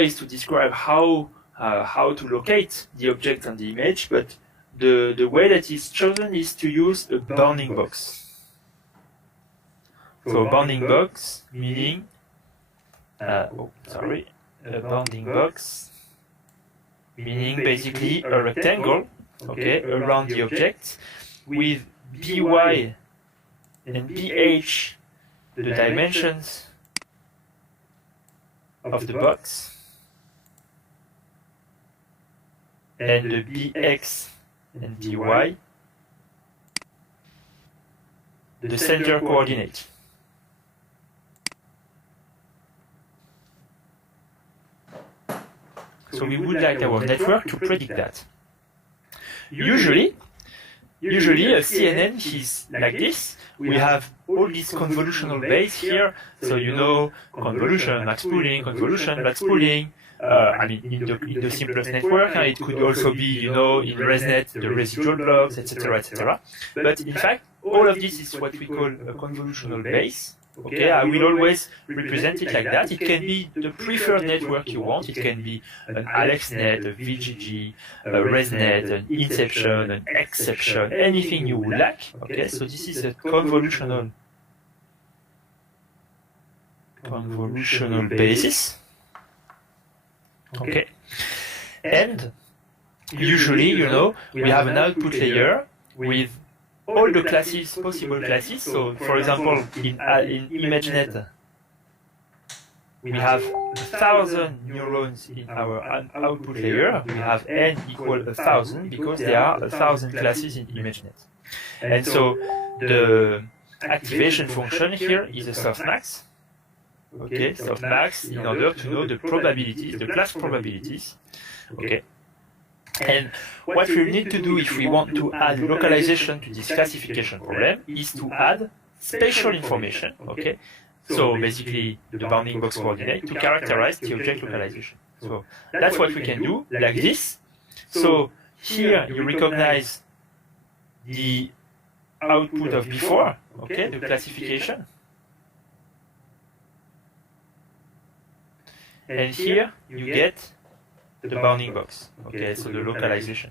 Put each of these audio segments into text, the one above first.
is to describe how to locate the object on the image, but the way that is chosen is to use a bounding box. So a bounding box meaning, a bounding box meaning basically a rectangle, okay, around the object with by and bh, the dimensions of the box, and the bx and by, the center coordinate. So we would like our network to predict that. Usually a CNN is like this. We have all this convolutional base here. So you know, convolution, max pooling, convolution, max pooling. I mean, in the simplest network, and it could also be, you know, in ResNet, the residual blocks, etc., etc. But in fact, all of this is what we call a convolutional base. Okay, I will always represent it like that. It can be the preferred network you want. It can be an AlexNet, a VGG, a ResNet, an Inception, an Exception, anything you would like. Okay, so this is a convolutional basis. Okay, and usually, you know, we have an output layer with all the classes, possible classes. So, for example, in ImageNet, we have 1,000 neurons in our output layer. We have n equal 1,000 because there are 1,000 classes in ImageNet. And so the activation function here is a softmax. Okay, softmax in order to know the probabilities, the class probabilities. Okay. And what we need to do if we want to add localization to this classification problem is to add spatial information, okay? So basically the bounding box coordinate to characterize the object localization. So that's what we can do, like this. So here you recognize the output of before, okay, the classification. And here you get the bounding box, okay, so the localization.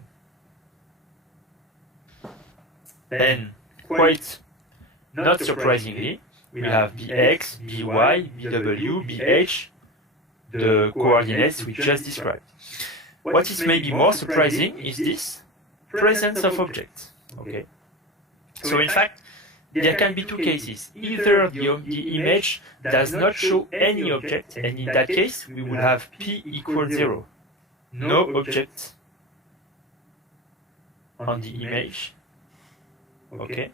Then, quite not surprisingly, we have bx, by, bw, bh, the coordinates we just described. What is maybe more surprising is this presence of objects, okay. So in fact, there can be two cases. Either the image does not show any object, and in that case, we will have p equals 0. No object on the image, okay.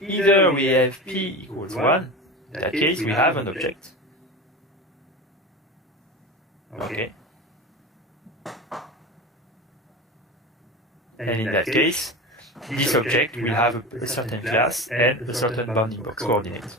Either we have p equals 1, in that case we have an object, okay. And in that case, this object will have a certain class and a certain bounding box coordinate.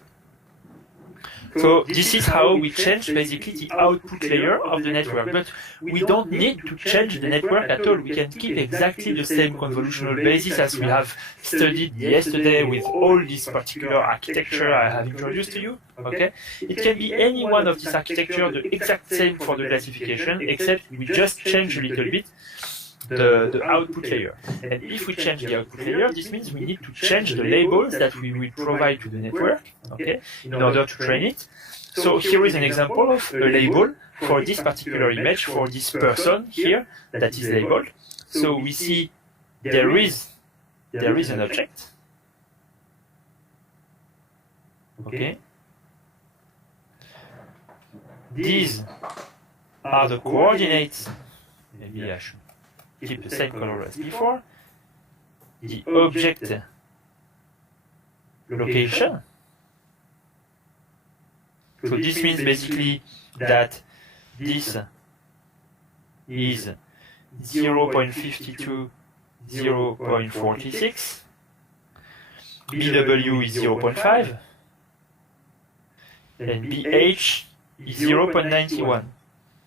So this is how we change basically the output layer of the network, but we don't need to change the network at all. We can keep exactly the same convolutional basis as we have studied yesterday with all this particular architecture I have introduced to you, okay? It can be any one of this architecture, the exact same for the classification, except we just change a little bit the output layer. And if we change the output layer, this means we need to change the labels that we will provide to the network, okay, in order to train it. So here is an example of a label for this particular image, for this person here that is labeled. So we see there is an object, okay. These are the coordinates. Maybe I should keep the same color as before. The object location. So this means basically that this is 0.52, 0.46, BW is 0.5, and BH is 0.91.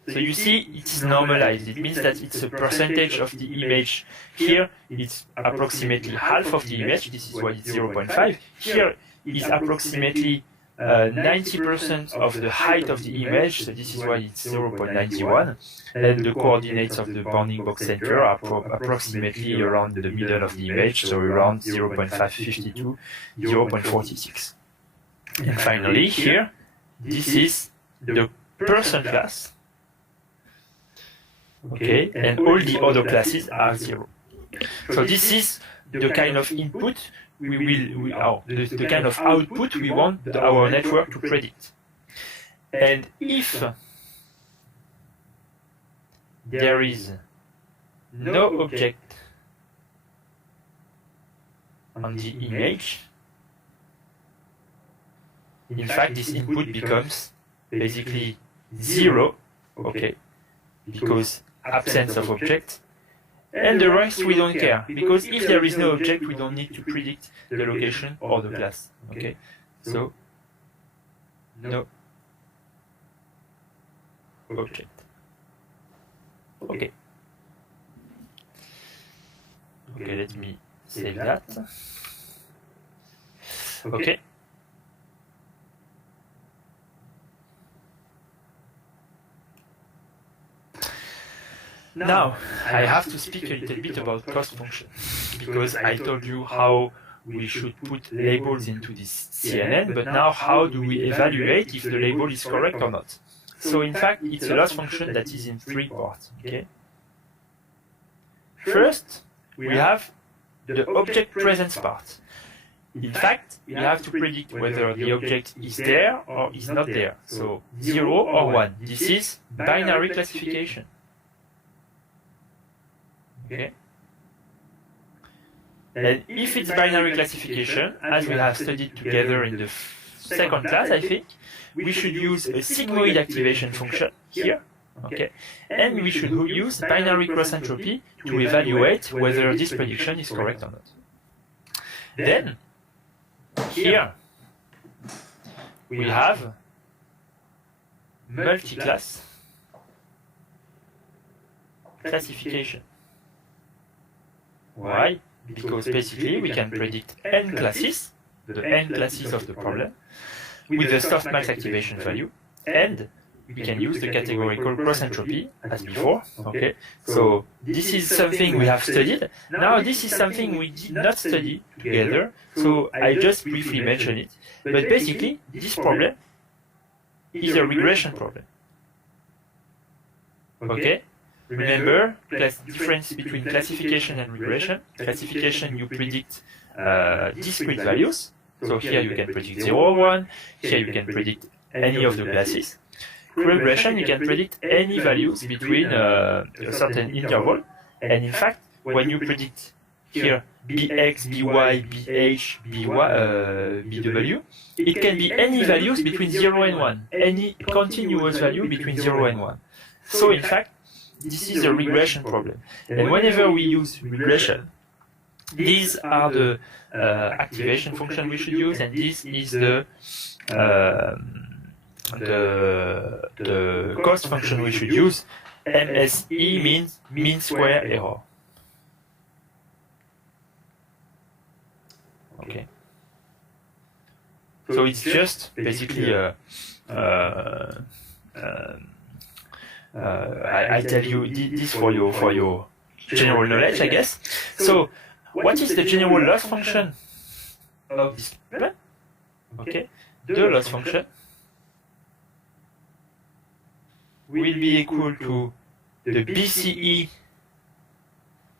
So you see, it is normalized. It means that it's a percentage of the image. Here, it's approximately half of the image. This is why it's 0.5. Here is approximately 90% of the height of the image, so this is why it's 0.91, and the coordinates of the bounding box center are approximately around the middle of the image, so around 0.552, 0.46. And finally, here, this is the person class, okay, and all the other classes are 0. So this is the kind of input the kind of output we want our network to predict. And if there is no object on the image, in fact this input becomes basically 0, okay, because absence of object. And the rest we don't care, because if there is no object, we don't need to predict the location or the class. Okay, so no object. Okay. Okay, let me save that. Okay. Now, I have to speak a little bit about cost function, because I told you how we should put labels into this CNN, but now how do we evaluate if the label is correct or not? So in fact, it's a loss function that is in 3 parts, okay? First, we have the object presence part. In fact, we have to predict whether the object is there or is not there. So 0 or 1. This is binary classification. Okay. And if it's binary classification, as we have studied together in the second class, I think, we should use a sigmoid activation function here, okay, and we should use binary cross entropy to evaluate whether this prediction is correct or not. Then, here, we have multi-class classification. Why? Because basically we can predict n classes, the n classes of the problem, with the softmax activation value, and we can use the categorical cross entropy as before. Okay, so this is something we have studied. Now this is something we did not study together, so I just briefly mention it. But basically, this problem is a regression problem. Okay? Remember, difference between classification and regression. Classification, you predict discrete values. So here you can predict 0 or 1. Here you can predict any of the classes. Regression, you can predict any values between a certain interval. And in fact, when you predict here bx, by, bh, bw, it can be any values between 0 and 1. Any continuous value between 0 and 1. So in fact, this is a regression problem. And whenever we use regression, these are the activation function we should use, and this is the cost function we should use. MSE means mean square error. Okay. So it's just basically I tell you this for your general knowledge, I guess. So, what is the general loss function of this problem? Okay, the loss function will be equal to the BCE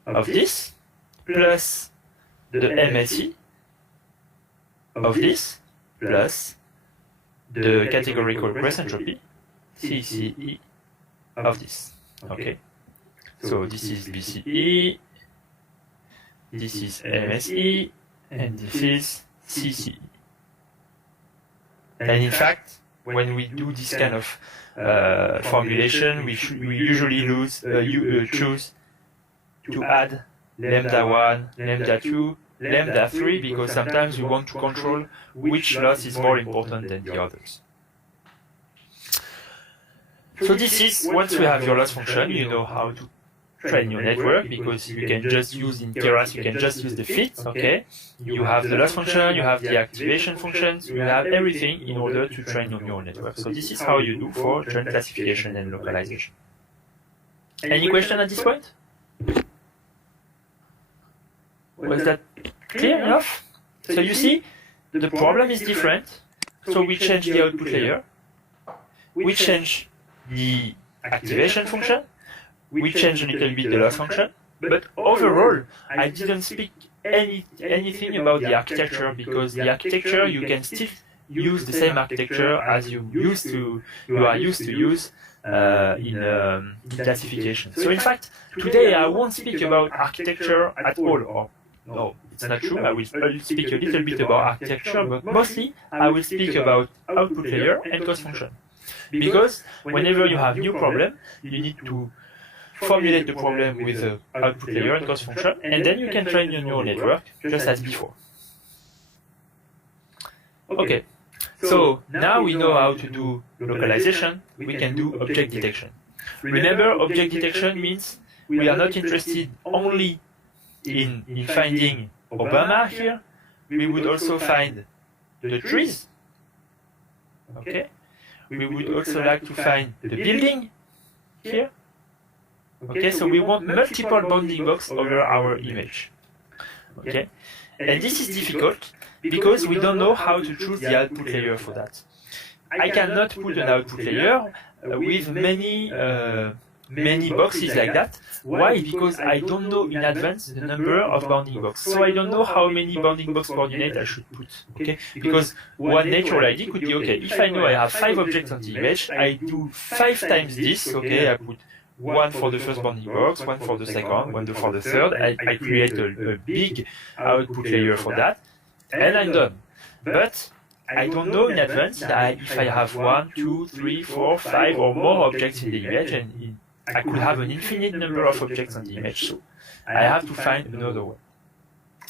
of this plus the MSE of this plus the categorical cross entropy CCE of this. Okay, so this is BCE, this is MSE, and this is CCE. And in fact, when we do this kind of formulation, we usually choose to add lambda 1, lambda 2, lambda 3, because sometimes we want to control which loss is more important than the others. So this is, once we have your loss function, you know how to train your network because you can just use in Keras, you can just use the fit, okay? You have the loss function, you have the activation functions, you have everything in order to train your neural network. So this is how you do for trend classification and localization. Any question at this point? Was that clear enough? So you see, the problem is different. So we change the output layer, we change the activation function, we change a little bit the loss function, but overall, I didn't speak anything about the architecture because the architecture you can still use the same architecture as you are used to use in classification. So in fact, today I won't speak about architecture at all, or no, it's not true. I will speak a little bit about architecture, but mostly I will speak about output layer and cost function. Because whenever you have new problem, you need to formulate the problem with the output layer and cost function, and then you can train your neural network just as before. Okay, so now we know how to do localization, we can do object detection. Remember, object detection means we are not interested only in finding Obama here, we would also find the trees, okay? We would also like to find the building here. Okay, so we want multiple bounding box over our image. Okay, and this is difficult because we don't know how to choose the output layer for that. I cannot put an output layer with many boxes like that. Why? Because I don't know in advance the number of bounding box. So I don't know how many bounding box coordinates I should put. Okay, because one natural idea could be, okay, if I know I have 5 objects on the image, I do 5 times this. Okay, I put one for the first bounding box, one for the second, one for the third. I create a big output layer for that, and I'm done. But I don't know in advance that if I have 1, 2, 3, 4, 5 or more objects in the image, and I could have an infinite number of objects on the image, so I have to find another way.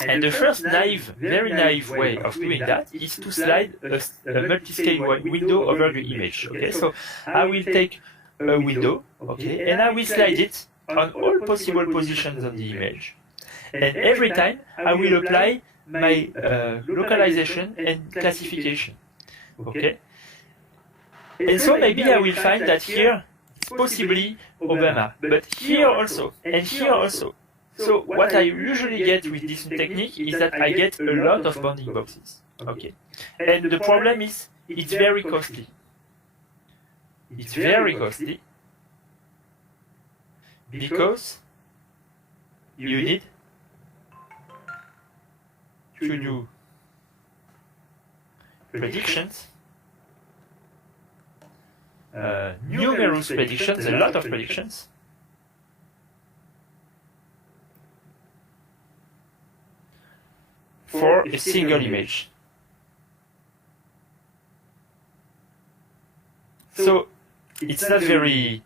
And the first very naive way of doing that is to slide a multi-scale window over the image. Okay, so I will take a window, okay, and I will slide it on all possible positions on the image. And every time I will apply my localization and classification. Okay, and so maybe I will find that here it's possibly Obama, but here also, and here also. So what I usually get with this technique is that I get a lot of bounding boxes. Okay, and the problem is it's very costly. It's very costly because you need to do predictions, numerous predictions, a lot of predictions, for a single image. So it's not very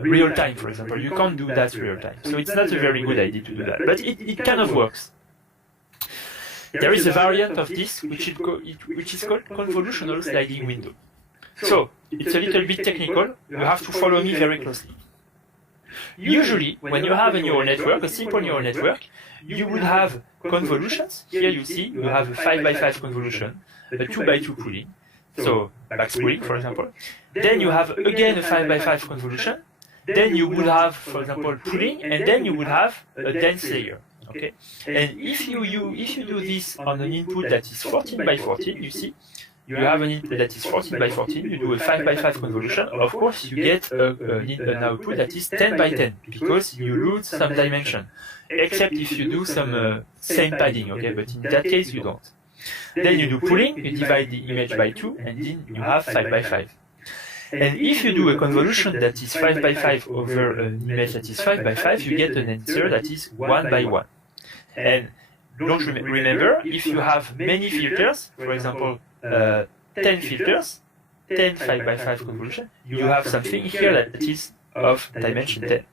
real time, for example. You can't do that real time. So it's not a very good idea to do that. But it kind of works. There is a variant of this which is called convolutional sliding window. So it's a little bit technical. You have to follow me very closely. Usually, when you have a neural network, a simple neural network, you would have convolutions. Here you see you have a 5x5 convolution, a 2x2 pooling. So back spooling, for example. Then you have again a 5x5 convolution. Then you would have, for example, pooling, and then you would have a dense layer. Okay. And if you do this on an input that is 14x14, you see, you have an input that is 14x14. You do a 5x5 convolution. Of course, you get an output that is 10x10 because you lose some dimension, except if you do some same padding. Okay, but in that case, you don't. Then you do pooling, you divide the image by 2, and then you have 5x5. And if you do a convolution that is 5x5 over an image that is 5x5, you get an answer that is 1x1. And don't remember, if you have many filters, for example, 10 filters, 10 5x5 convolution, you have something here that is of dimension 10.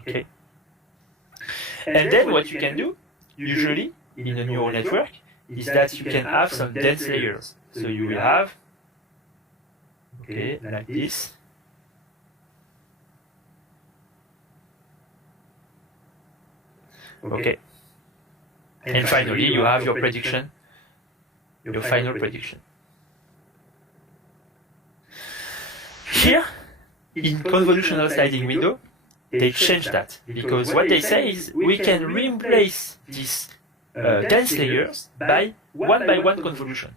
Okay. And then what you can do, usually, in a neural network, is that you can have some dense layers. So you will have, okay, like this. Okay. And finally, you have your prediction, your final prediction. Here, in convolutional sliding window, they change that, because what they say is we can replace these dense layers by one convolution.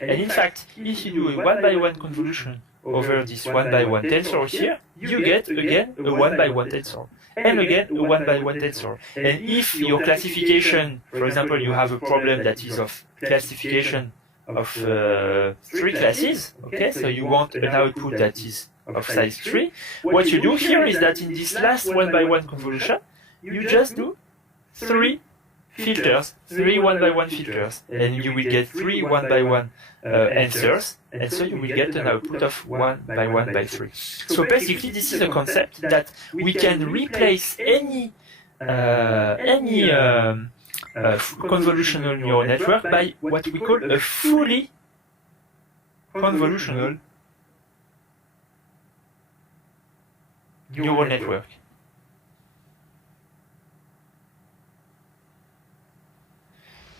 And in fact, if you do a 1 by 1 convolution over this 1 by 1 tensor here, you get again a 1 by 1 tensor, and again a 1 by 1 tensor. And if your classification, for example, you have a problem that is of classification of 3 classes, okay, so you want an output that is of size 3, what you do here is that in this last 1 by 1 convolution, you just do 3 filters, 3 1 by 1 filters, and you will get 3 1 by 1 answers, and so you will get an output of 1 by 1 by 3. So basically, this is a concept that we can replace any convolutional neural network by what we call a fully convolutional neural network.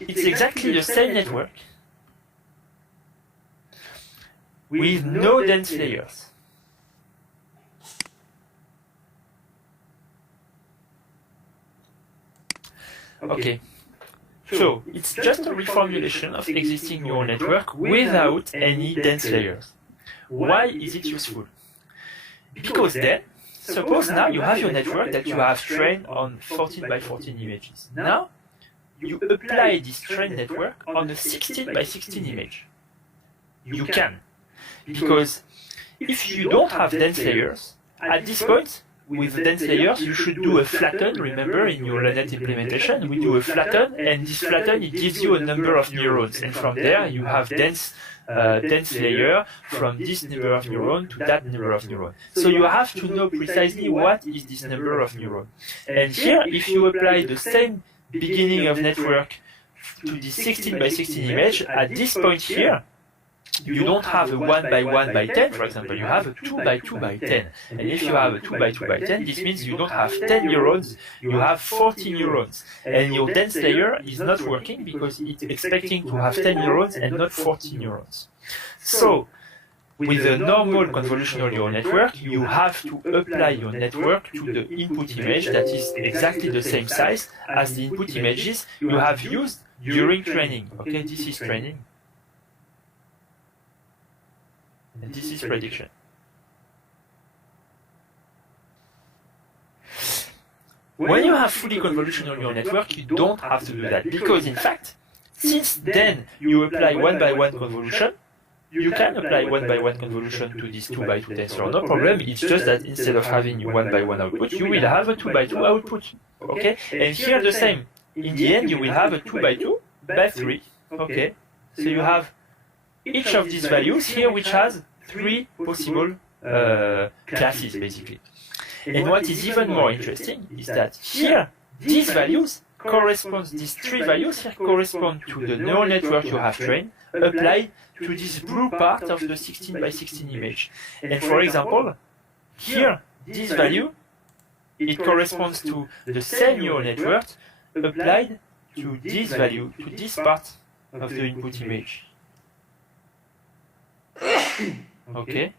It's exactly the same network with no dense layers. Okay, so it's just a reformulation of existing neural network without any dense layers. Why is it useful? Because then, suppose now you have your network that you have trained on 14 by 14 images. Now, you apply this trained network on a 16 by 16 image. You can. Because if you don't have dense layers, at this point, with the dense layers, you should do a flatten. Remember, in your LaNet implementation, we do a flatten, and this flatten, it gives you a number of neurons. And from there, you have dense layer from this number of neurons to that number of neurons. So you have to know precisely what is this number of neurons. And here, if you apply the same beginning of network to the 16 by 16 image, at this point here, you don't have a 1 by 1 by 10, for example, you have a 2 by 2 by 10. And if you have a 2 by 2 by 10, this means you don't have 10 neurons, you have 40 neurons. And your dense layer is not working because it's expecting to have 10 neurons and not 40 neurons. So, with a normal convolutional neural network, you have to apply your network to the input image that is exactly the same size as the input images you have used during training. Okay, this is training. And this is prediction. When you have fully convolutional neural network, you don't have to do that. Because in fact, since then you apply 1 by 1 convolution, you can apply 1 by 1 convolution to this 2 by 2 tensor, no problem. It's just that instead of having 1 by 1 output, you will have a 2 by 2 output. Okay? And here the same. In the end, you will have a 2 by 2 by 3. Okay? So you have each of these values here which has 3 possible classes, basically. And what is even more interesting is that here, these values correspond, these 3 values here correspond to the neural network you have trained, applied to this blue part of the 16 by 16 image. And for example, here, this value, it corresponds to the same neural network applied to this value, to this part of the input image. Okay?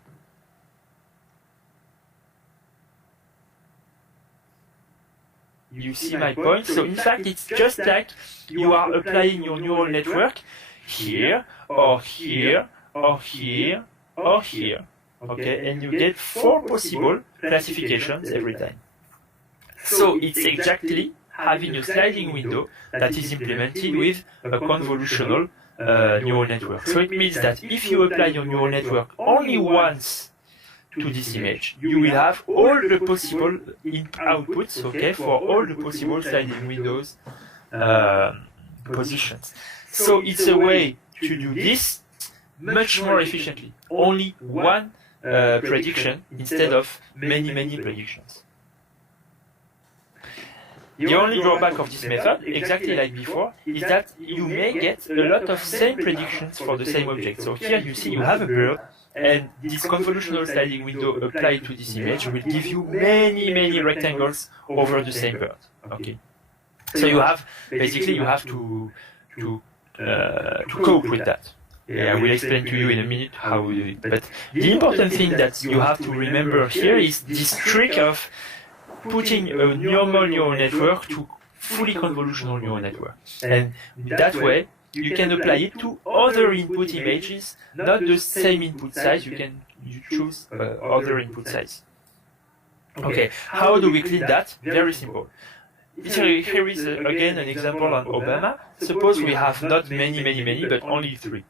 You see my point? So in fact, it's just like you are applying your neural network here, or here, or here, or here. Okay? And you get 4 possible classifications every time. So it's exactly having a sliding window that is implemented with a convolutional neural network. So it means that if you apply your neural network only once to this image, you will have all the possible outputs, okay, for all the possible sliding windows positions. So it's a way to do this much more efficiently. Only one prediction instead of many predictions. The only drawback of this method, exactly like before, is that you may get a lot of same predictions for the same object. So here you see you have a bird, and this convolutional sliding window applied to this image will give you many rectangles over the same bird. Okay. So you have basically you have to cope with that. Yeah, I will explain to you in a minute how we do it. But the important thing that you have to remember here is this trick of putting a normal neural network to fully convolutional neural network. And that way, you can apply it to other input images, not the same input size. You can choose other input size. Okay, how do we clean that? Very simple. Here is again an example on Obama. Suppose we have not many, but only 3.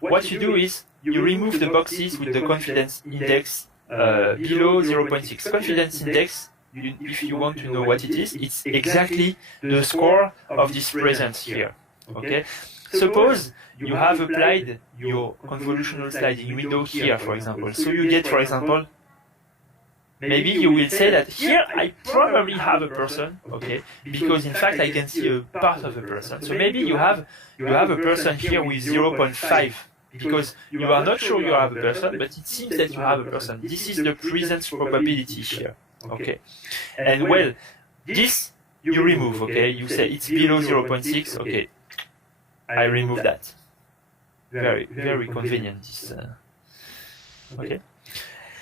What you do is you remove the boxes with the confidence index below 0.6. Confidence index, if you want to know what it is, it's exactly the score of this presence here. Okay. Suppose you have applied your convolutional sliding window here, for example. So you get, for example, maybe you will say that here I probably have a person, okay, because in fact I can see a part of a person. So maybe you have a person here with 0.5, because you are not sure you have a person, but it seems that you have a person. This is the presence probability here, okay. And well, this you remove, okay. You say it's below 0.6, okay. I remove that. Very convenient. This, okay.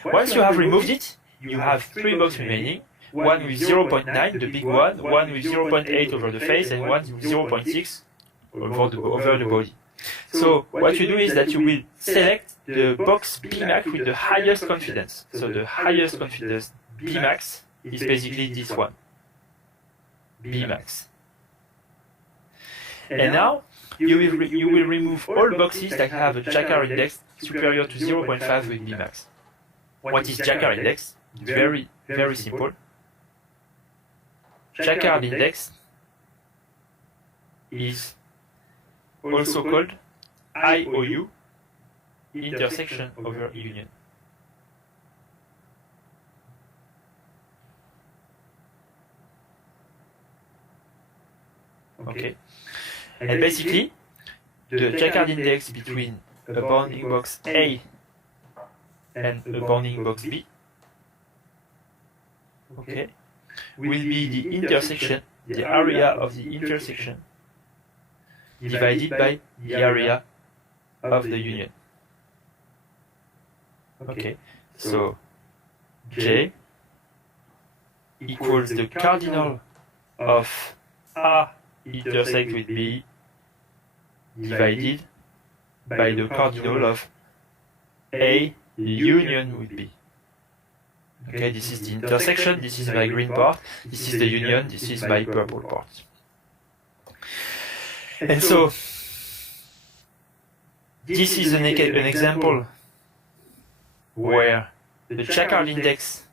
Once you have removed it, you have 3 boxes remaining, one with 0.9, the big one with 0.8 over the face, and one with 0.6 over the body. So what you do is that you will select the box Bmax with the highest confidence. So the highest confidence Bmax is basically this one, Bmax. And now you will remove all boxes that have a Jacquard index superior to 0.5 with Bmax. What is Jacquard index? It's very simple. Jacquard index is also called IOU, intersection over union. Okay. And basically, the Jacquard index between a bounding box A and a bounding box B, okay, will be the intersection, the area of the intersection, divided by the area of the union. Okay, so J equals the cardinal of A intersect with B divided by the cardinal of A union with B. Okay, this is the intersection, this is my green part, this is the union, this is my purple part. And so, this is an example where the Jacquard index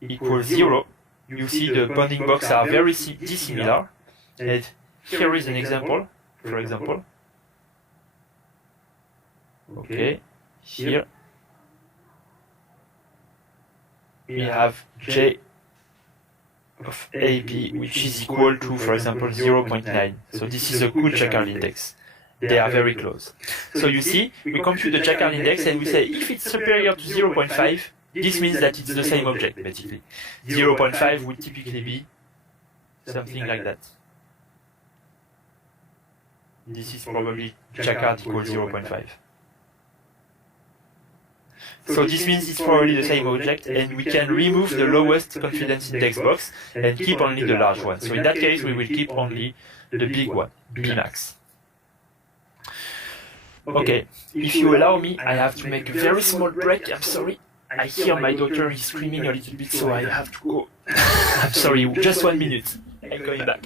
equals 0. You see the bounding boxes are very dissimilar. And here is an example, for example. Okay, here we have J of AB, which is equal to, for example, 0.9. So this is a good Jacquard index. They are very close. So you see, we compute the Jacquard index and we say if it's superior to 0.5, this means that it's the same object, basically. 0.5 would typically be something like that. This is probably Jacquard equals 0.5. So this means it's probably the same object, and we can remove the lowest confidence index box and keep only the large one. So in that case, we will keep only the big one, Bmax. Okay, if you allow me, I have to make a very small break. I'm sorry. I hear my daughter is screaming a little bit, so I have to go. I'm sorry, just 1 minute. I'm going back.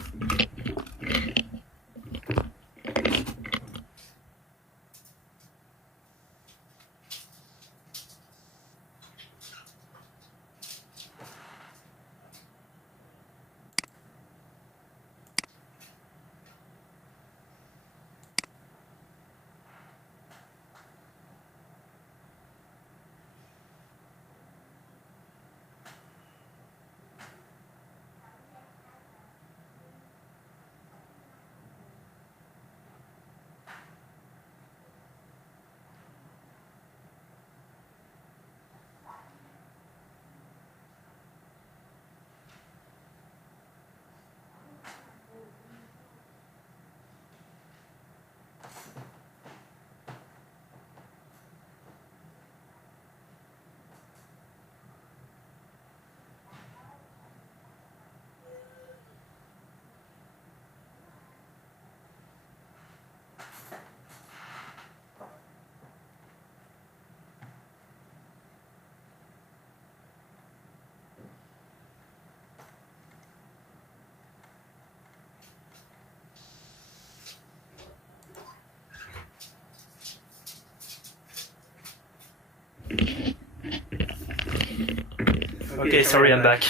Okay, sorry, I'm back.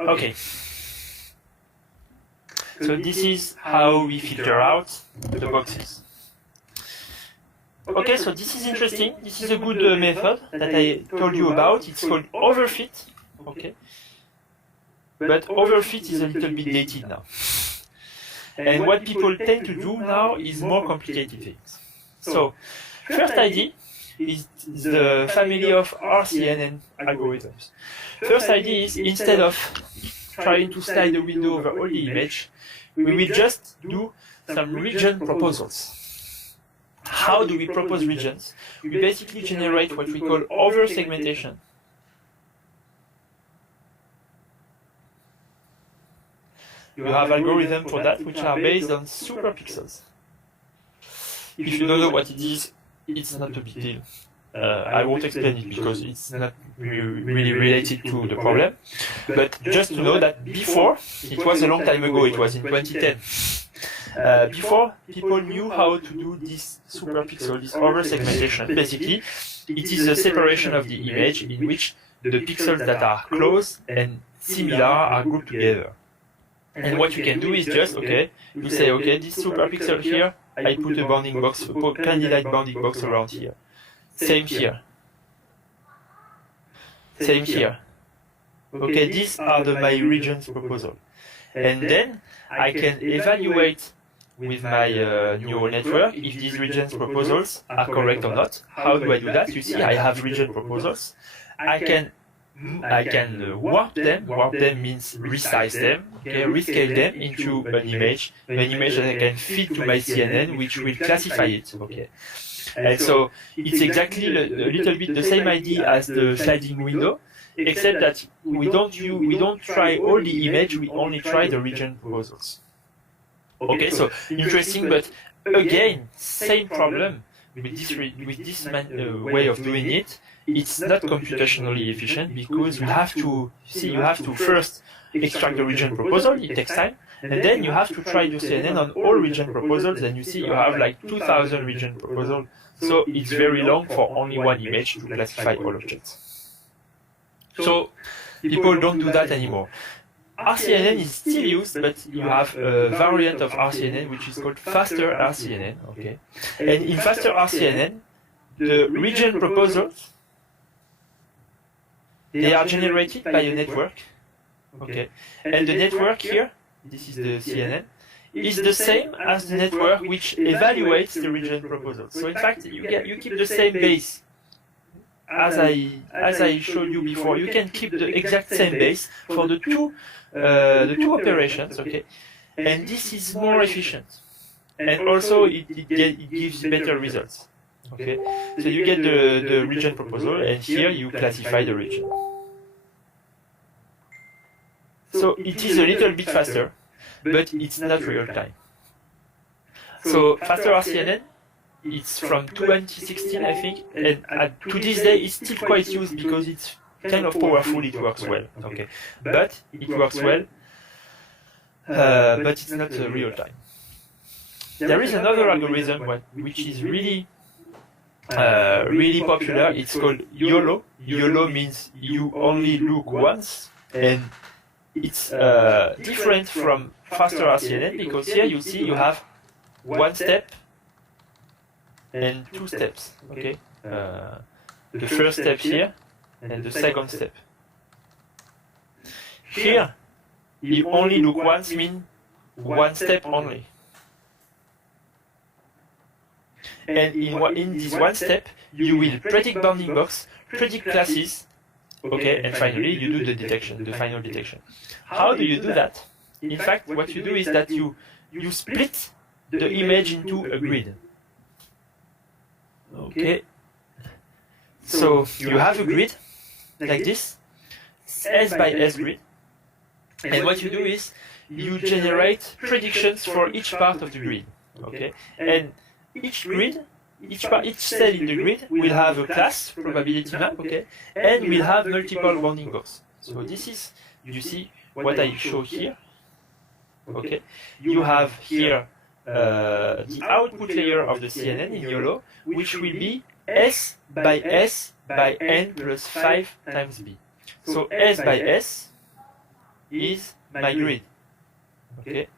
Okay. So this is how we filter out the boxes. Okay, so this is interesting. This is a good method that I told you about. It's called overfit. Okay. But overfit is a little bit dated now. And what people tend to do now is more complicated things. So, first idea is the family of RCNN algorithms. First idea is instead of trying to slide the window over all the image, we will just do some region proposals. How do we propose regions? We basically generate what we call over-segmentation. You have algorithms for that which are based on superpixels. If you don't know what it is, it's not a big deal. I won't explain it because it's not really related to the problem. But just to know that before, it was a long time ago, it was in 2010. Before, people knew how to do this superpixel, this over-segmentation. Basically, it is a separation of the image in which the pixels that are close and similar are grouped together. And what you can do is just, okay, you say, okay, this superpixel here, I put a bounding box, a candidate bounding box around here. Same here. Same here. Okay, these are my regions proposal. And then I can evaluate with my neural network if these regions proposals are correct or not. How do I do that? You see, I have region proposals. I can warp them. Warp them means resize them, okay, rescale them into an image that I can feed to my CNN, which will classify it, okay. And so it's exactly a little bit the same idea as the sliding window, except that we don't try all the image, we only try the region proposals. Okay, so interesting, but again, same problem with this way of doing it. It's not computationally efficient because you have to first extract the region proposal, it takes time, and then you have to try to CNN on all region proposals, and you see you have like 2,000 region proposals, so it's very long for only one image to classify all objects. So people don't do that anymore. RCNN is still used, but you have a variant of RCNN which is called faster RCNN, okay? And in faster RCNN, the region proposals, they are generated by a network, okay? And the network here, this is the CNN, is the same as the network which evaluates the region proposals. So in fact, you keep the same base. As I showed you before, you can keep the exact same base for the two operations, okay? And this is more efficient. And also, it gives better results. Okay, so you get the region proposal, and here you classify the region. So it is a little bit faster, but it's not real time. So faster RCNN, it's from 2016, I think, and to this day it's still quite used because it's kind of powerful. It works well. Okay, but it works well, but it's not real time. There is another algorithm which is really popular. It's called YOLO. YOLO means you only look once, and it's different from faster RCNN because here you see you have one step and two steps. Okay, the first step here and the second step. Here, you only look once means one step only. And in this one step, you will predict bounding box, predict classes, okay, and finally you do the detection, the final detection. How do you do that? In fact, what you do is that you split the image into a grid. Okay. So you have a grid like this, S by S grid, and what you do is you generate predictions for each part of the grid. Okay, and each grid, each cell in the grid will have a class probability map, okay, and will have multiple bounding box. So this is, you see what I show here, okay. You have here the output layer of the CNN in YOLO, which will be S by n plus 5 times b. So S by S is my grid. Okay?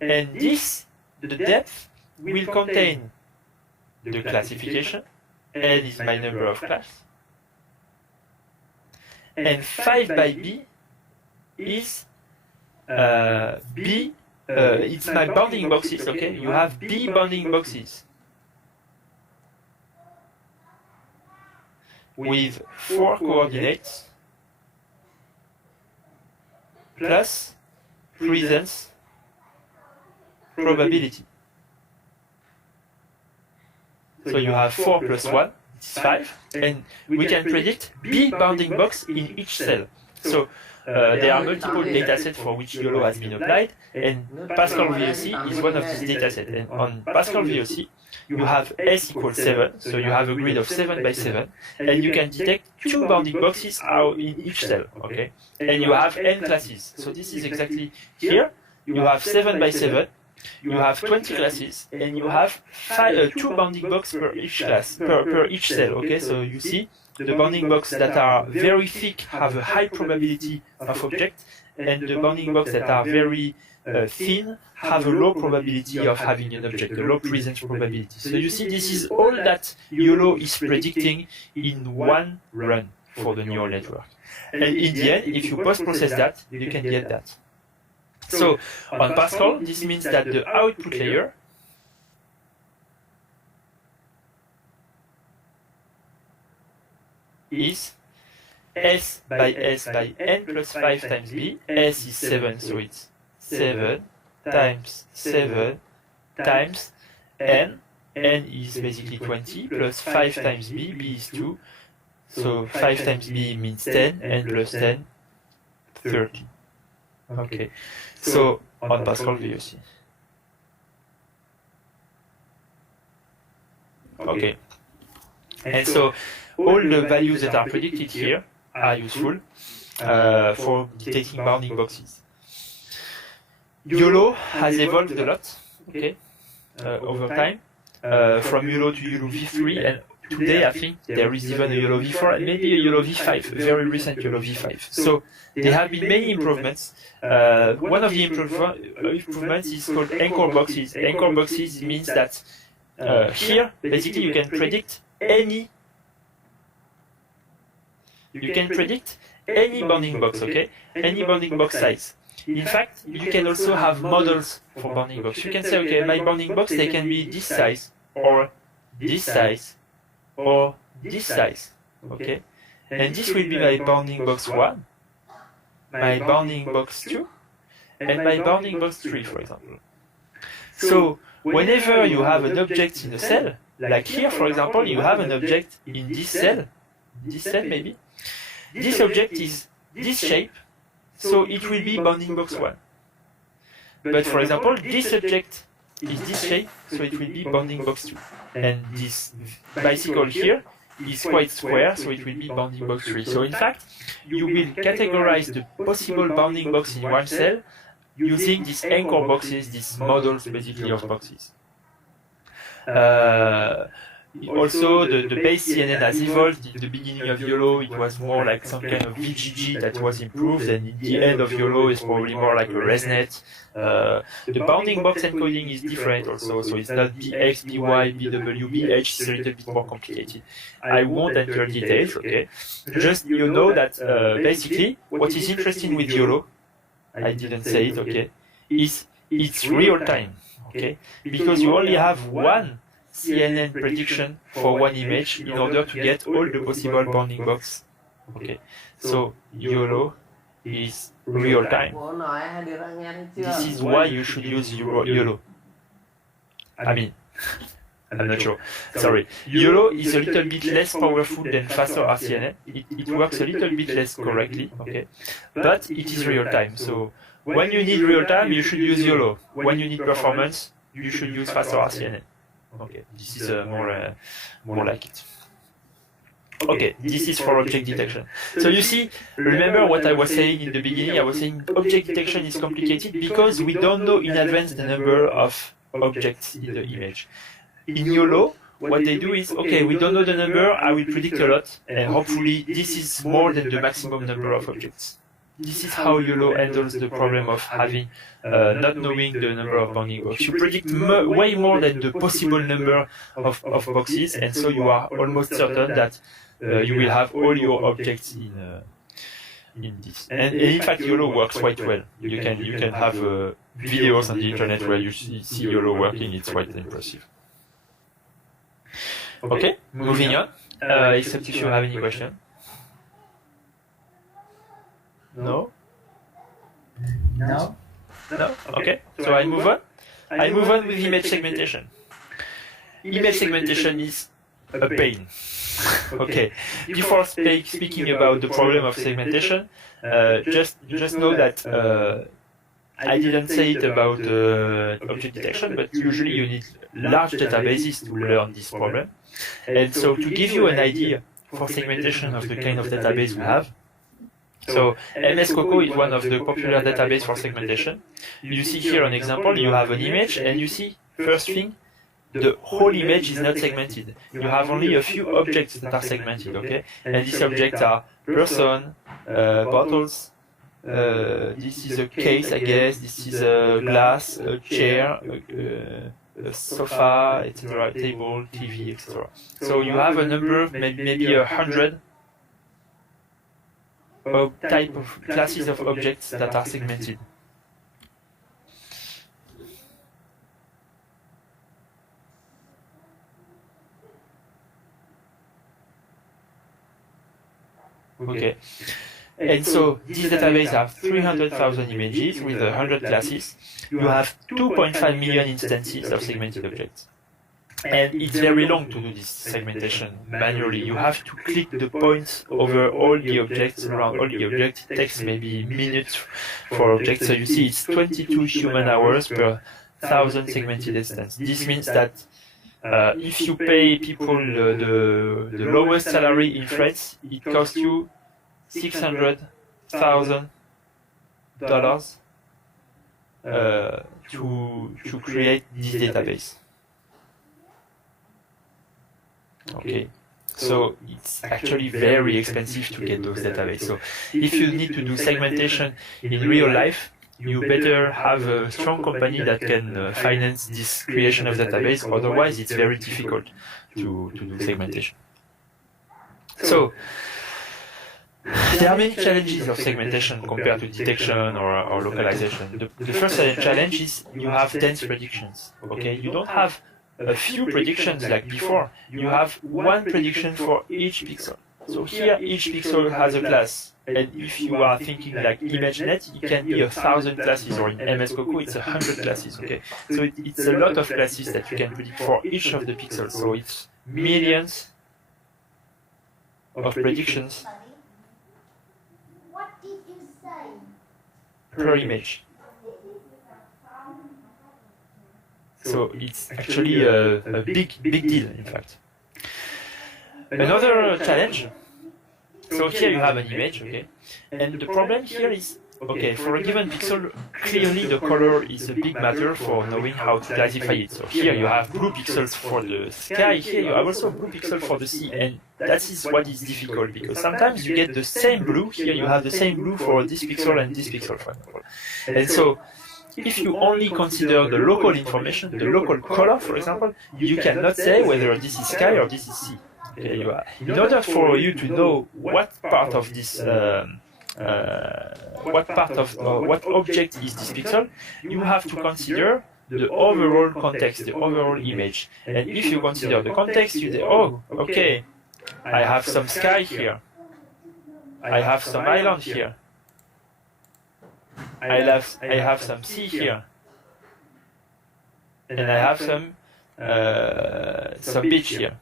And this, the depth, will contain the classification, n is my number of class, and 5 by b is b, it's my bounding boxes, okay? You have b bounding boxes with 4 coordinates plus presence probability. So you have 4 plus 1, it's 5, and we can predict b bounding box in each cell. So there are multiple datasets for which YOLO has been applied, and Pascal VOC is one of these datasets. And on Pascal VOC, you have S equals 7, so you have a grid of 7 by 7, and you can detect 2 bounding boxes out in each cell, okay? And you have n classes. So this is exactly here. You have 7 by 7, you have 20 classes, and you have 2 bounding boxes per each class, per each cell, okay? So you see, the bounding boxes that are very thick have a high probability of object, and the bounding boxes that are very thin have a low probability of having an object, a low presence probability. So you see, this is all that YOLO is predicting in one run for the neural network. And in the end, if you post-process that, you can get that. So on Pascal, this means that the output layer is S by n plus 5 times b. S is 7, so it's 7 times 7 times n. N is basically 20 plus 5 times b. B is 2. So 5 times b means 10, n plus 10, 30. Okay. So on Pascal VOC. Okay. And so all the values that are predicted here are useful for detecting bounding boxes. YOLO has evolved a lot, okay, over time, from YOLO to YOLO v3, and today I think there is even a YOLO v4 and maybe a YOLO v5, a very recent YOLO v5. So there have been many improvements. One of the improvements is called anchor boxes. Anchor boxes means that here, basically, you can predict any bounding box, okay? Any bounding box size. In fact, you can also have models for bounding box. You can say, okay, my bounding box, they can be this size, or this size, or this size, okay? And this will be my bounding box 1, my bounding box 2, and my bounding box 3, for example. So, whenever you have an object in a cell, like here, for example, you have an object in this cell maybe, this object is this shape, so it will be bounding box 1. But for example, this object is this shape, so it will be bounding box 2. And this bicycle here is quite square, so it will be bounding box 3. So in fact, you will categorize the possible bounding box in one cell using these anchor boxes, these models basically of boxes. Also, the base CNN has evolved. In the beginning of YOLO, it was more like some kind of VGG that was improved, and in the end of YOLO, it's probably more like a ResNet. The bounding box encoding is different also, so it's not BX, BY, BW, BH, it's a little bit more complicated. I won't enter details, okay? Just you know that basically, what is interesting with YOLO, I didn't say it, okay, is it's real time, okay? Because you only have one CNN prediction for one image in order to get all the possible bounding box. Okay, so YOLO is real time. This is why you should use YOLO. I mean, I'm not sure. Sorry. YOLO is a little bit less powerful than faster RCNN. It works a little bit less correctly, okay? But it is real time. So when you need real time, you should use YOLO. When you need performance, you should use faster RCNN. Okay, this is more like it. Okay, this is for object detection. So you see, remember what I was saying in the beginning? I was saying object detection is complicated because we don't know in advance the number of objects in the image. In YOLO, what they do is, okay, we don't know the number, I will predict a lot, and hopefully this is more than the maximum number of objects. This is how YOLO handles the problem of having not knowing the number of bounding boxes. You predict way more than the possible number of boxes, and so you are almost certain that you will have all your objects in this. And in fact, YOLO works quite well. You can have videos on the internet where you see YOLO working. It's quite impressive. Okay, moving on. Except if you have any question. No? No? No? Okay, so I move on. I move on with image segmentation. Image segmentation is a pain. Okay, before speaking about the problem of segmentation, just know that I didn't say it about object detection, but usually you need large databases to learn this problem. And so to give you an idea for segmentation of the kind of database we have, so MS-COCO is one of the popular databases for segmentation. You see here an example, you have an image, and you see, first thing, the whole image is not segmented. You have only a few objects that are segmented, okay? And these objects are person, bottles, this is a case, I guess, this is a glass, a chair, a sofa, etc., table, TV, etc. So you have a number, maybe 100 type of classes of objects that are segmented. Okay. And so this database has 300,000 images with 100 classes. You have 2.5 million instances of segmented objects. And it's very long to do this segmentation manually. You have to click the points over all the objects, around all the objects. It takes maybe minutes for objects. So you see it's 22 human hours per 1,000 segmented instances. This means that if you pay people the lowest salary in France, it costs you $600,000 to create this database. Okay, so it's actually very expensive to get those databases. So if you need to do segmentation in real life, you better have a strong company that can finance this creation of database. Otherwise, it's very difficult to do segmentation. So there are many challenges of segmentation compared to detection or localization. The first challenge is you have dense predictions. Okay, you don't have a few predictions like before. You have one prediction for each pixel. So here each pixel has a class. And if you are thinking like ImageNet, it can be 1,000 classes, or in MS-COCO it's 100 classes. Okay, so it's a lot of classes that you can predict for each of the pixels. So it's millions of predictions per image. So it's actually a big deal, in fact. Another challenge. So here you have an image, okay, and the problem here is, okay, for a given pixel, clearly the color is a big matter for knowing how to classify it. So here you have blue pixels for the sky, here you have also blue pixel for the sea, and that is what is difficult, because sometimes you get the same blue, here you have the same blue for this pixel and this pixel, for example. And so, if you only consider the local information, the local color, for example, you cannot say whether this is sky or this is sea. Okay, in order for you to know what part of this, what object is this pixel, you have to consider the overall context, the overall image. And if you consider the context, you say, oh, okay, I have some sky here, I have some island here, I have some sea here, and I have some beach here.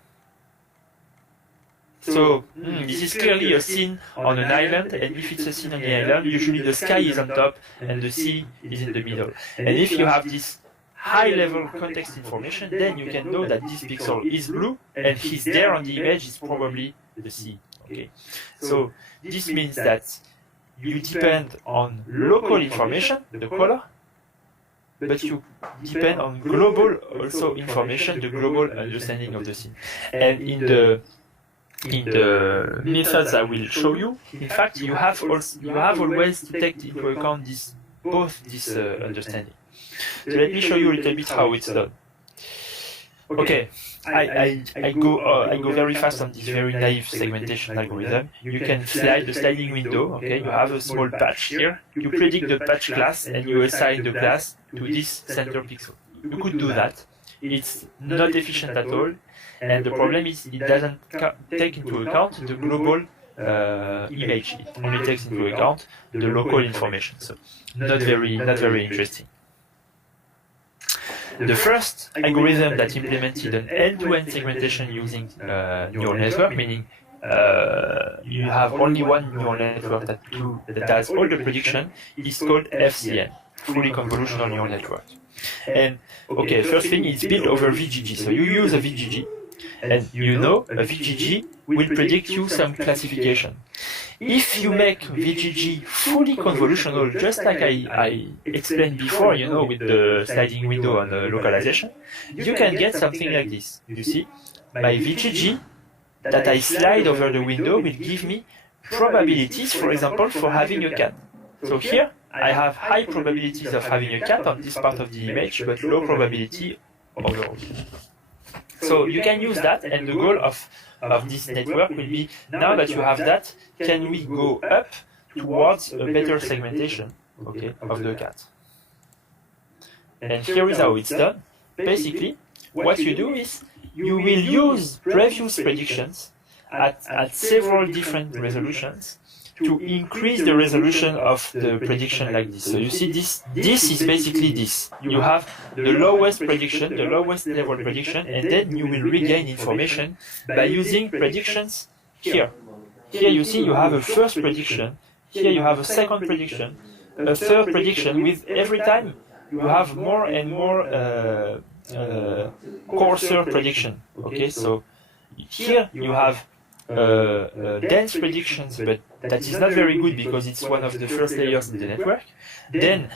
So this is clearly a scene on an island, and if it's a scene on the island, usually the sky is on top and the sea is in the middle. And if you have this high-level context information, then you can know that this pixel is blue, and he's there on the image is probably the sea. Okay, so this means that you depend on local information, the color, but you depend on global also information, the global understanding of the scene. And in the methods I will show you, in fact, you have always to take into account both this understanding. So let me show you a little bit how it's done. Okay, I go very fast on this very naive segmentation algorithm. You can slide the sliding window. Okay, you have a small patch here. You predict the patch class and you assign the class to this center pixel. You could do that. It's not efficient at all, and the problem is it doesn't take into account the global image. It only takes into account the local information. So not very interesting. The first algorithm that implemented an end-to-end segmentation using neural network, meaning you have only one neural network that does all the prediction, is called FCN, fully convolutional neural network. And okay, first thing, it's built over VGG. So you use a VGG, and you know a VGG will predict you some classification. If you make VGG fully convolutional, just like I explained before, you know, with the sliding window and the localization, you can get something like this. You see, my VGG that I slide over the window will give me probabilities, for example, for having a cat. So here, I have high probabilities of having a cat on this part of the image, but low probability overall. So you can use that, and the goal of this network will be, now that you have that, can we go up towards a better segmentation, okay, of the cat? And here is how it's done. Basically, what you do is, you will use previous predictions at several different resolutions to increase the resolution of the prediction like this. So you see this is basically this. You have the lowest prediction, the lowest level prediction, and then you will regain information by using predictions here. Here you see you have a first prediction, here you have a second prediction, a third prediction, with every time you have more and more coarser prediction. Okay, so here you have dense predictions, but that is not very good because it's one of the first layers in the network. Then,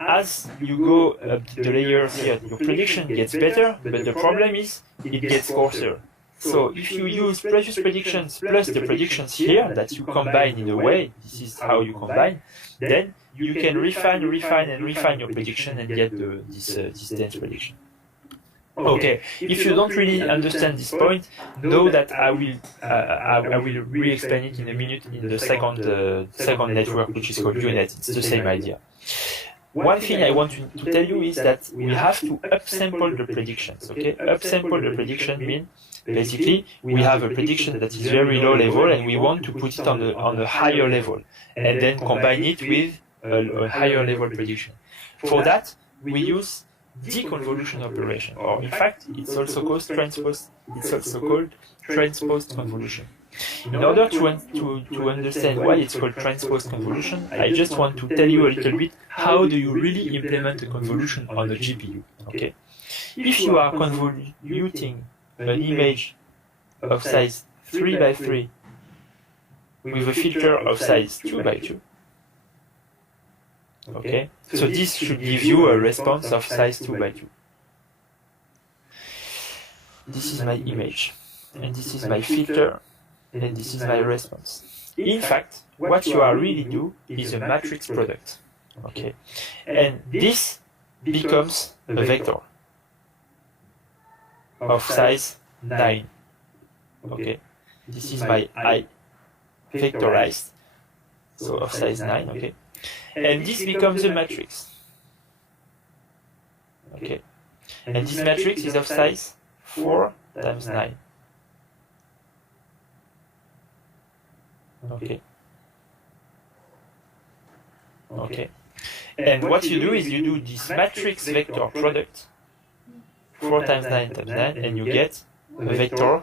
as you go up the layers here, your prediction gets better, but the problem is it gets coarser. So if you use previous predictions plus the predictions here that you combine in a way, this is how you combine, then you can refine your prediction and get this dense prediction. Okay, if you don't really understand this point, know that I will re-explain it in a minute in the second network, which is called UNet. It's the same idea. One thing I want to tell you is that we have to upsample the predictions. Okay, upsample the prediction means basically we have a prediction that is very low level and we want to put it on a higher level, and then combine it with a higher level prediction. For that, we use deconvolution operation, or in fact, it's also called transposed convolution. In order to understand why it's called transposed convolution, I just want to tell you a little bit how do you really implement a convolution on a GPU. Okay, if you are convoluting an image of size 3 by 3 with a filter of size 2 by 2. Okay, so this should give you a response of size 2 by 2. This is my image, and this is my filter, and this is my response. In fact, what you are really do is a matrix product. Okay, and this becomes a vector of size 9. Okay, this is my I vectorized, so of size 9. Okay. And this becomes a matrix. Okay. And this matrix is of size 4 times 9. Okay. Okay. And what you do is you do this matrix vector product 4 times 9 times 9, and you get a vector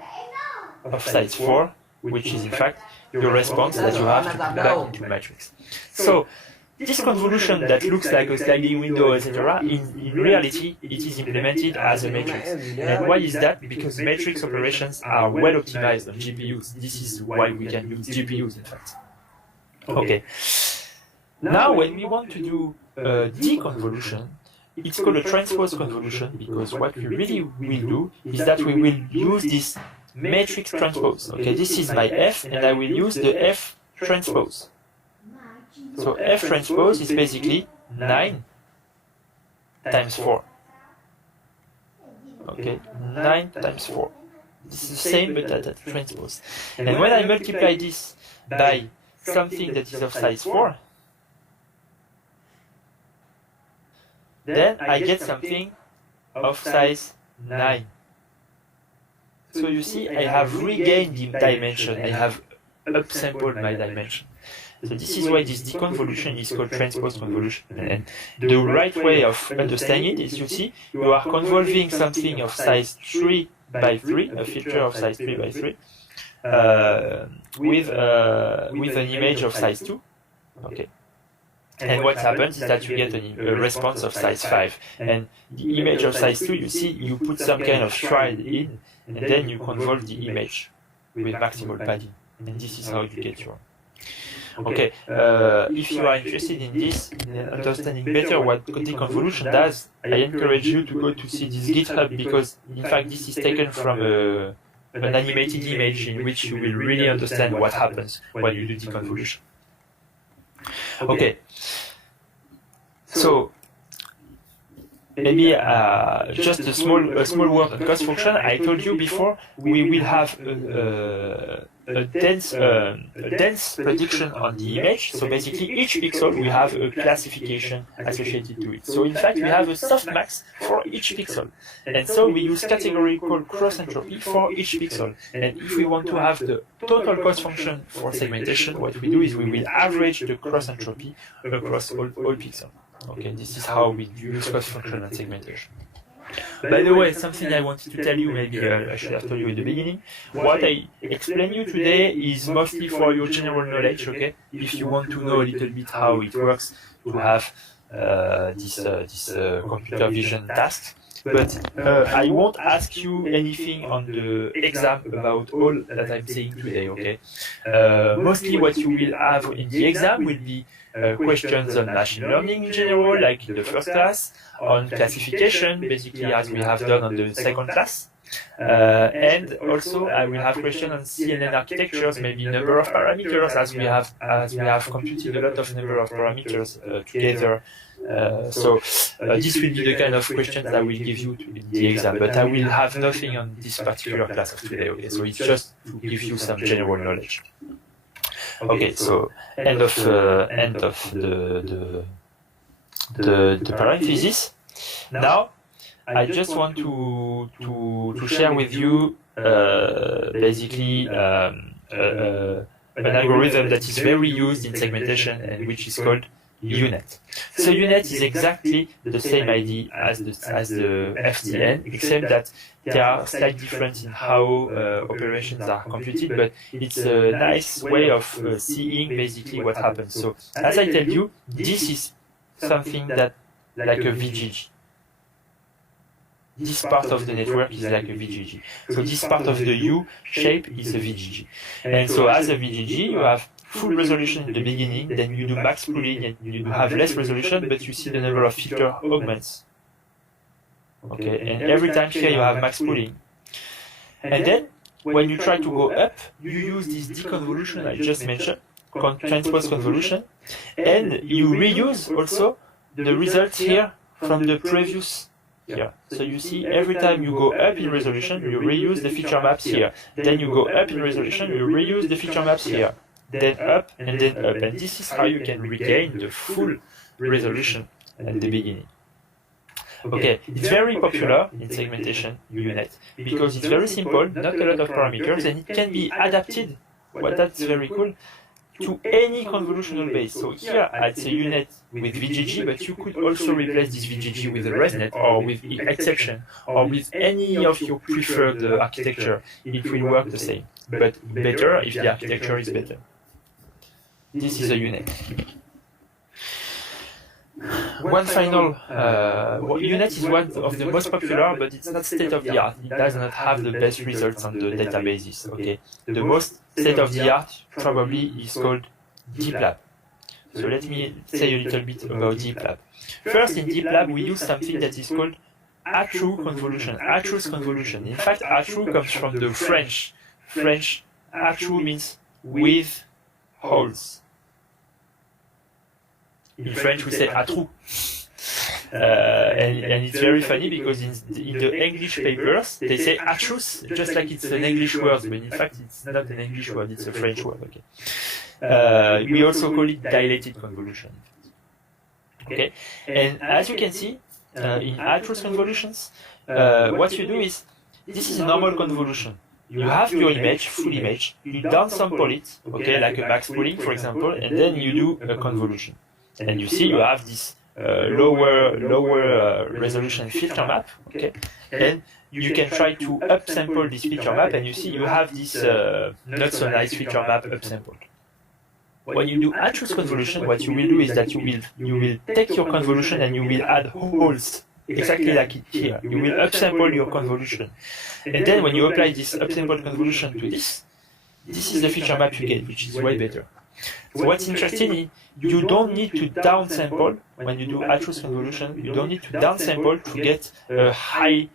of size 4, which is in fact your response that you have to put back into matrix. So this convolution that looks like a sliding window, etc., in reality, it is implemented as a matrix. And why is that? Because matrix operations are well optimized on GPUs. This is why we can use GPUs, in fact. Okay. Now, when we want to do deconvolution, it's called a transpose convolution because what we really will do is that we will use this matrix transpose. Okay, this is my F, and I will use the F transpose. So F transpose is basically 9 times 4. Okay, 9 times 4. This is the same but at transpose. And when I multiply this by something that is of size 4, then I get something of size 9. So you see, I have regained the dimension, I have upsampled my dimension. So this is why this deconvolution is called transpose convolution. And the right way of understanding it is, you see, you are convolving something of size 3 by 3, a feature of size 3 by 3, with an image of size 2. Okay. And what happens is that you get a response of size 5. And the image of size 2, you see, you put some kind of stride in, and then you convolve the image with maximal padding. And this is how you get your... Okay, if you are interested in this, in understanding better what deconvolution does, I encourage you to go to see this GitHub because, in fact, this is taken from an animated image in which you will really understand what happens when you do deconvolution. Okay, so maybe just a small word on cost function. I told you before we will have a dense prediction on the image. So basically each pixel will have a classification associated to it. So in fact we have a softmax for each pixel. And so we use category called cross entropy for each pixel. And if we want to have the total cost function for segmentation, what we do is we will average the cross entropy across all pixels. Okay, this is how we use cost function and segmentation. By the way, something I wanted to tell you, maybe I should have told you in the beginning. What I explain you today is mostly for your general knowledge, okay? If you want to know a little bit how it works to have this computer vision task. But I won't ask you anything on the exam about all that I'm saying today, okay? Mostly what you will have in the exam will be questions on machine learning in general, like in the first class, on classification, basically as we have done on the second class. And also I will have questions on CNN architectures, maybe number of parameters, as we have computed a lot of number of parameters together. So this will be the kind of questions I will give you in the exam, but I will have nothing on this particular class of today. Okay, so it's just to give you some general knowledge. Okay, so end of the parenthesis. Now I just want to share with you basically an algorithm that is very used in segmentation and which is called UNet. So UNet is exactly the same idea as the FTN, except that there are slight difference in how operations are computed, but it's a nice way of seeing basically what happens. So as I tell you, this is something that like a VGG. This part of the network is like a VGG. So this part of the U shape is a VGG. And so as a VGG, you have full resolution in the beginning, then you do max pooling and you have less resolution, but you see the number of filters augments. Okay, and every time here you have max pooling. And then, when you try to go up, you use this deconvolution I just mentioned, transpose convolution, and you reuse also the results here from the previous here. So you see, every time you go up in resolution, you reuse the feature maps here. Then you go up in resolution, you reuse the feature maps here. Then up, and then up. And this is how you can regain the full resolution at the beginning. Okay, it's very popular in segmentation, UNet, because it's very simple, not a lot of parameters, and it can be adapted, well, that's very cool, to any convolutional base. So here I'd say UNet with VGG, but you could also replace this VGG with a ResNet, or with exception, or with any of your preferred architecture. It will work the same, but better if the architecture is better. This is a UNet. One final, UNet is one of the most popular, but it's not state-of-the-art. It does not have the best results on the databases. Okay, the most state-of-the-art probably is called DeepLab. So let me say a little bit about deep lab. First, in deep lab, we use something that is called A-true convolution, A-truth convolution. In fact, A-true comes from the French. A-true means with holes. In French, we say A-true. And it's very funny because in the English papers, they say A-truth, just like it's an English word, but in fact, it's not an English word, it's a French word. Okay. We also call it dilated convolution. Okay, and as you can see, in A-truth convolutions, what you do is, this is a normal convolution. You have your image, full image, you downsample it, okay, like a max pooling, for example, and then you do a convolution. And you see you have this lower resolution filter map, okay, and you can try to upsample this filter map, and you see you have this not so nice filter map upsampled. When you do A-truth convolution, what you will do is that you will take your convolution and you will add holes, exactly like it here. You will upsample your convolution. And then when you apply this upsampled convolution to this is the feature map you get, which is way better. So what's interesting is you don't need to downsample when you do A-truth convolution. You don't need to downsample to get a high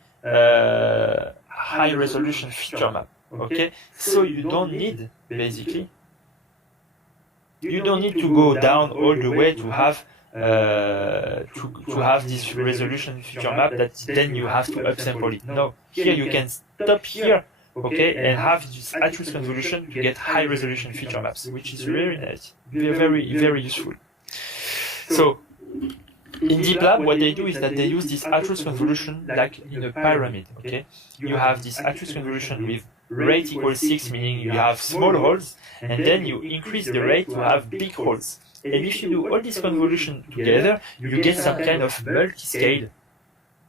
resolution feature map. Okay, so you don't need basically. You don't need to go down all the way to have this resolution feature map that then you have to upsample it. No, here you can stop here, okay, and have this A-truth convolution to get high resolution feature maps, which is very nice, very useful. So in deep lab, what they do is that they use this A-truth convolution like in a pyramid. Okay, you have this A-truth convolution with rate equals 6, meaning you have small holes, and then you increase the rate to have big holes. And if you do all this convolution together, you get some kind of multi-scale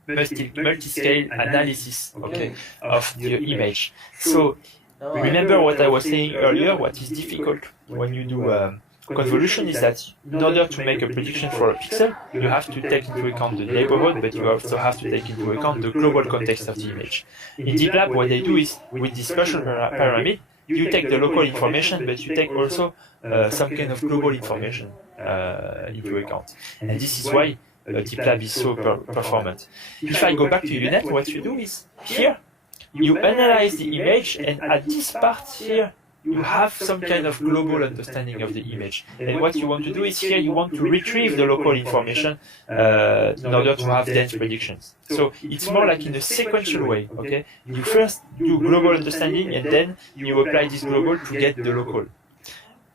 analysis, okay, of the image. So remember what I was saying earlier, what is difficult when you do convolution is that in order to make a prediction for a pixel, you have to take into account the neighborhood, but you also have to take into account the global context of the image. In deep lab, what they do is, with this partial pyramid, you take the local information, but you take also some kind of global information into account. And this is why deep lab is so performant. If I go back to UNet, what you do is, here, you analyze the image, and at this part here, you have some kind of global understanding of the image. And what you want to do is here you want to retrieve the local information in order to have dense predictions. So it's more like in a sequential way, okay? You first do global understanding and then you apply this global to get the local.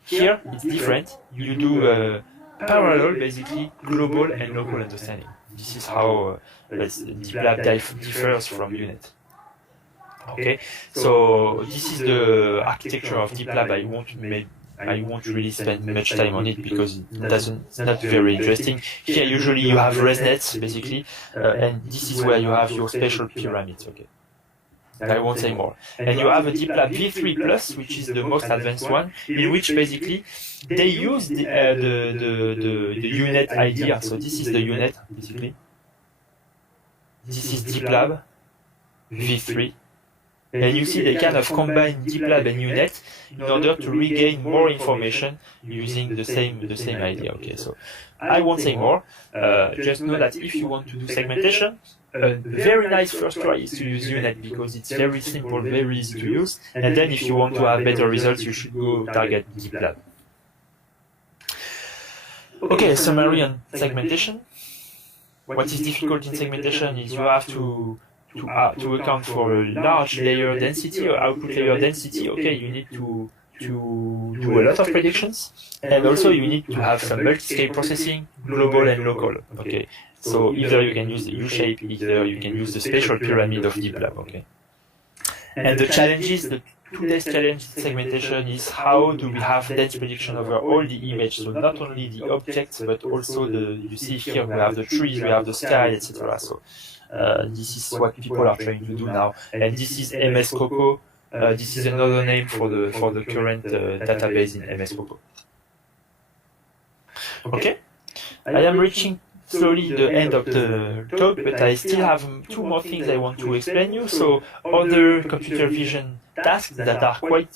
Here it's different. You do parallel, basically, global and local understanding. This is how deep lab differs from UNet. Okay, so this is the architecture of deep lab. I won't really spend much time on it because it's not very interesting. Here usually you have ResNets basically, and this is where you have your spatial pyramids. Okay, I won't say more. And you have a deep lab V3+, which is the most advanced one, in which basically they use the UNet idea. So this is the UNet basically. This is deep lab V3. And you see they kind of combine deep lab and UNet in order to regain more information using the same idea. Okay, so I won't say more. Just know that if you want to do segmentation, a very nice first try is to use UNet because it's very simple, very easy to use. And then if you want to have better results, you should go target deep lab. Okay, summary on segmentation. What is difficult in segmentation is you have to account for a large layer density or output layer density. Okay, you need to do a lot of predictions, and also you need to have some multi-scale processing, global and local. Okay, so either you can use the U-shape, either you can use the spatial pyramid of deep lab. Okay, and the challenges, the today's challenge in segmentation is how do we have dense prediction over all the image, so not only the objects but also you see here we have the trees, we have the sky, etc. So this is what people are trying to do now, and this is MS-COCO. This is another name for the current database in MS-COCO. Okay, I am reaching slowly the end of the talk, but I still have two more things I want to explain you. So other computer vision tasks that are quite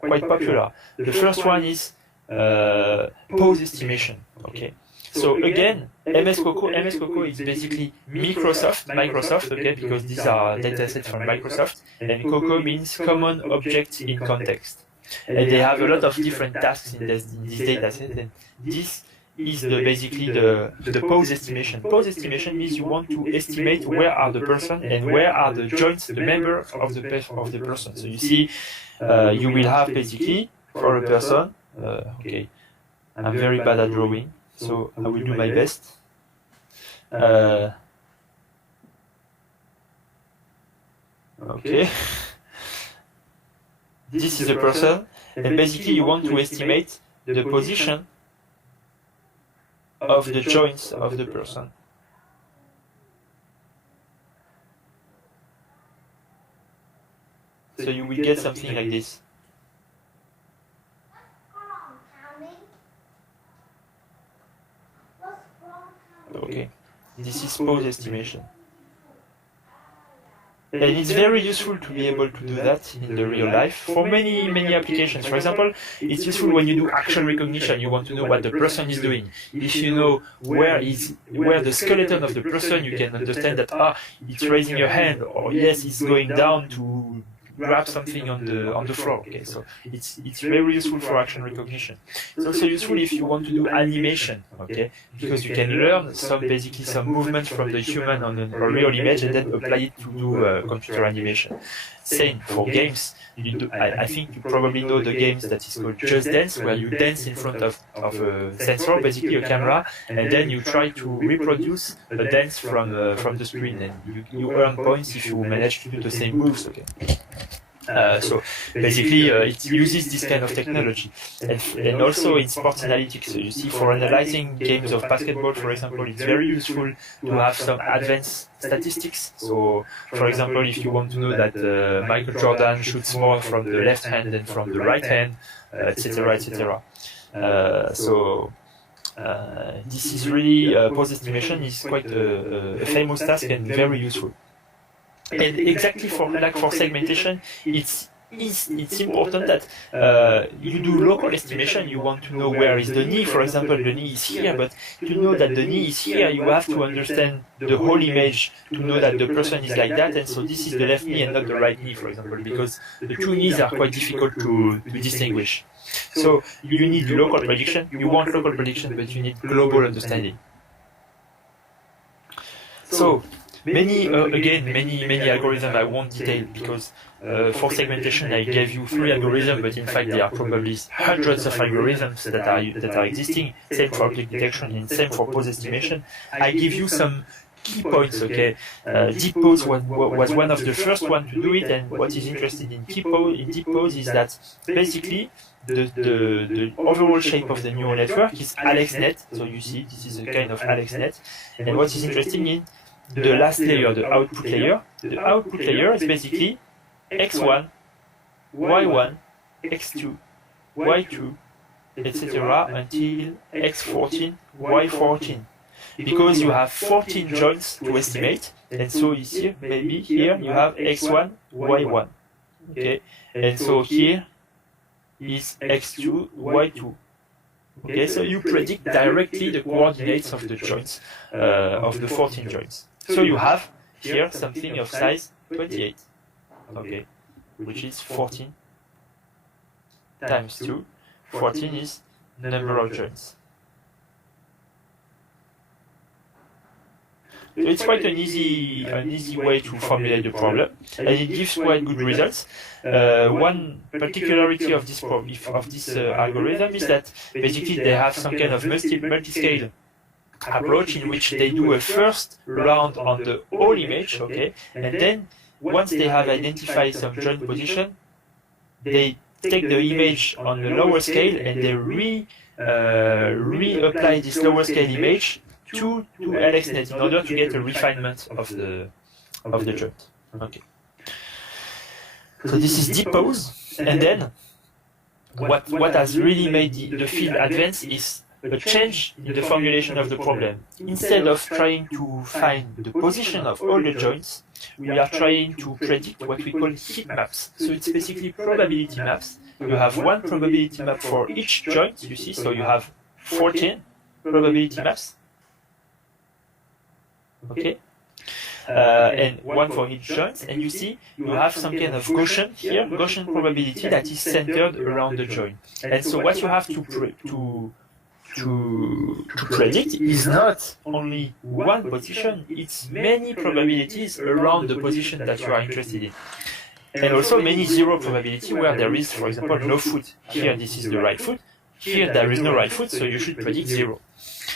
popular. The first one is pose estimation. Okay. So again, MS-COCO is basically Microsoft, okay, because these are datasets from Microsoft, and COCO means Common Object in Context. And they have a lot of different tasks in this dataset, and this is basically the pose estimation. Pose estimation means you want to estimate where are the person and where are the joints, the member of the person. So you see, you will have basically for a person. Okay, I'm very bad at drawing, so I will do my best. Okay. This is a person, and basically you want to estimate the position of the joints of the person. So you will get something like this. Okay, this is pose estimation. And it's very useful to be able to do that in the real life for many applications. For example, it's useful when you do action recognition. You want to know what the person is doing. If you know where the skeleton of the person, you can understand that it's raising your hand, or yes, it's going down to grab something on the floor. Okay, so it's very useful for action recognition. It's also useful if you want to do animation, okay, because you can learn basically some movement from the human on a real image and then apply it to do computer animation. Same for games. I think you probably know the games that is called Just Dance, where you dance in front of a sensor, basically a camera, and then you try to reproduce a dance from the screen, and you earn points if you manage to do the same moves. Okay. So basically, it uses this kind of technology, and also in sports analytics. So you see, for analyzing games of basketball, for example, it's very useful to have some advanced statistics. So, for example, if you want to know that Michael Jordan shoots more from the left hand than from the right hand, etc., etc. So this is really pose estimation is quite a famous task and very useful. And exactly for segmentation, it's important that you do local estimation. You want to know where is the knee, for example, the knee is here, but to know that the knee is here, you have to understand the whole image to know that the person is like that, and so this is the left knee and not the right knee, for example, because the two knees are quite difficult to distinguish. So you need local prediction. You want local prediction, but you need global understanding. So many algorithms I won't detail, because for segmentation I gave you 3 algorithms, but in fact there are probably hundreds of algorithms that are existing. Same for object detection and same for pose estimation. I give you some key points. Okay, deep pose was one of the first one to do it, and what is interesting in deep pose is that basically the overall shape of the neural network is AlexNet. So you see, this is a kind of AlexNet, and what is interesting in the last layer, the output layer. The output layer is basically x1, y1, x2, y2, etc. until x14, y14. Because you have 14 joints to estimate, and so you see, maybe here you have x1, y1. Okay, and so here is x2, y2. Okay, so you predict directly the coordinates of the joints, of the 14 joints. So you have here something of size 28, okay, which is 14 times 2. 14 is the number of joints. So it's quite an easy way to formulate the problem, and it gives quite good results. One particularity of this algorithm is that basically they have some kind of multi-scale approach in which they do a first round on the whole image, okay, and then once they have identified some joint position, they take the image on the lower scale and they reapply this lower scale image to AlexNet in order to get a refinement of the joint. Okay. So this is deep pose, and then what has really made the field advance is a change in the formulation of the problem. Instead of trying to find the position of all the joints, we are trying to predict what we call heat maps. So it's basically probability maps you have one probability map for each joint, you see, so you have 14 probability maps, okay, and one for each joint, and you see you have some kind of Gaussian here, Gaussian probability that is centered around the joint. And so what you have to predict is not only one position, it's many probabilities around the position that you are interested in. And also many zero probability where there is, for example, no foot. Here this is the right foot, here there is no right foot, so you should predict 0.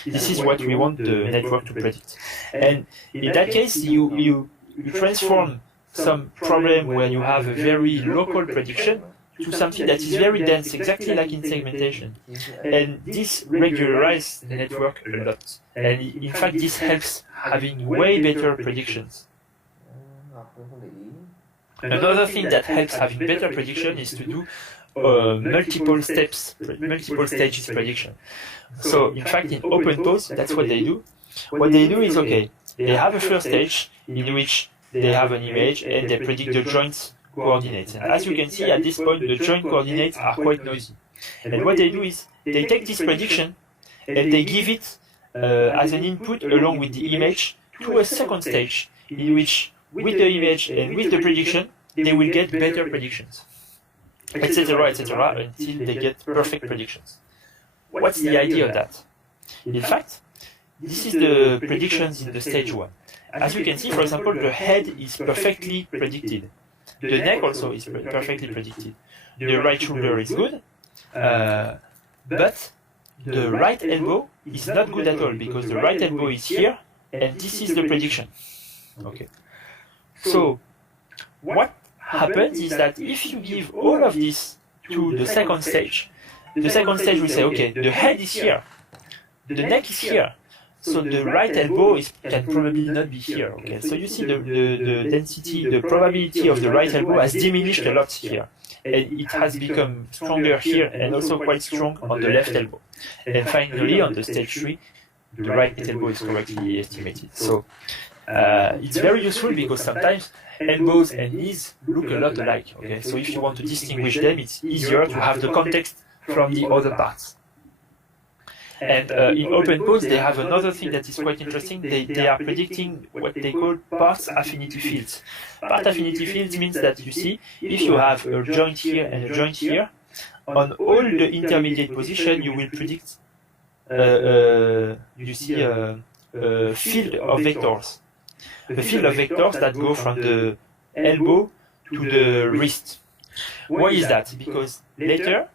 This is what we want the network to predict. And in that case, you transform some problem where you have a very local prediction to something that is very dense, exactly like in segmentation. And this regularizes the network a lot. And in fact, this helps having way better predictions. Another thing that helps having better prediction is to do multiple stages prediction. So in fact, in OpenPose, that's what they do. What they do is, okay, they have a first stage in which they have an image and they predict the joint coordinates. And as you can see at this point, the joint coordinates are quite noisy. And what they do is they take this prediction and they give it as an input along with the image to a second stage in which, with the image and with the prediction, they will get better predictions, etc., etc., until they get perfect predictions. What's the idea of that? In fact, this is the predictions in the stage 1. As you can see, for example, the head is perfectly predicted. The neck also is perfectly predicted. The right shoulder is good, but the right elbow is not good at all because the right elbow is here, and this is the prediction. Okay. So, what happens is that if you give all of this to the second stage will say, okay, the head is here, the neck is here, so the right elbow can probably not be here. Okay, so you see the density, the probability of the right elbow has diminished a lot here, and it has become stronger here and also quite strong on the left elbow. And finally, on the stage 3, the right elbow is correctly estimated. So it's very useful because sometimes elbows and knees look a lot alike. Okay, so if you want to distinguish them, it's easier to have the context from the other parts. And in OpenPose, they have another thing that is quite interesting. They are predicting what they call path affinity fields. Path affinity fields means that you see, if you have a joint here and a joint here, on all the intermediate position, you will predict, you see a field of vectors. The field of vectors that go from the elbow to the wrist. Why is that? Because later,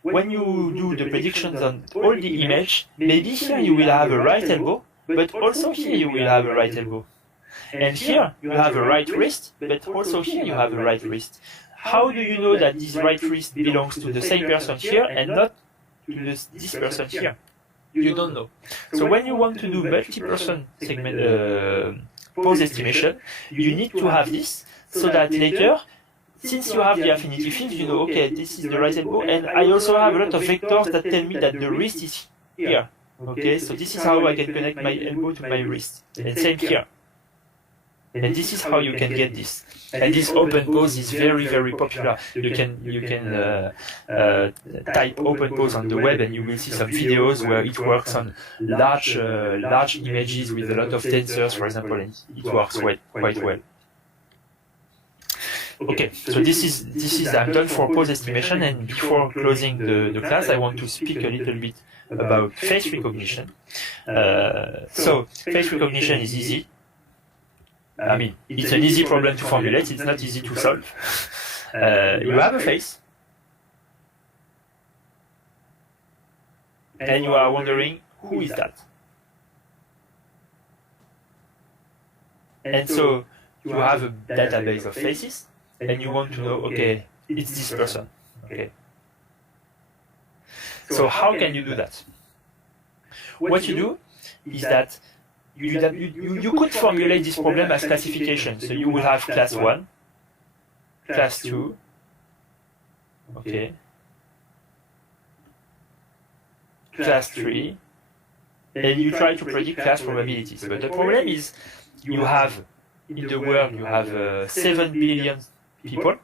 when you do the predictions on all the image, maybe here you will have a right elbow, but also here you will have a right elbow. And here you have a right wrist, but also here you have a right wrist. How do you know that this right wrist belongs to the same person here and not to this person here? You don't know. So when you want to do multi-person segment pose estimation, you need to have this so that later, since you have the affinity field, you know, okay, this is the right elbow, and I also have a lot of vectors that tell me that the wrist is here. Okay, so this is how I can connect my elbow to my wrist, and same here. And this is how you can get this. And this OpenPose is very, very popular. You can type OpenPose on the web, and you will see some videos where it works on large images with a lot of tensors, for example, and it works quite well. Okay, so this is I'm done for pose estimation, and before closing the class, I want to speak a little bit about face recognition. So face recognition is easy. I mean, it's an easy problem to formulate, it's not easy to solve. You have a face, and you are wondering, who is that? And so, you have a database of faces, and you want to know, okay, it's this person. Okay. So how can you do that? What you do is that you could formulate this problem as classification. So you will have class 1, class 2, okay, class 3, and you try to predict class probabilities. But the problem is you have, in the world, you have 7 billion people,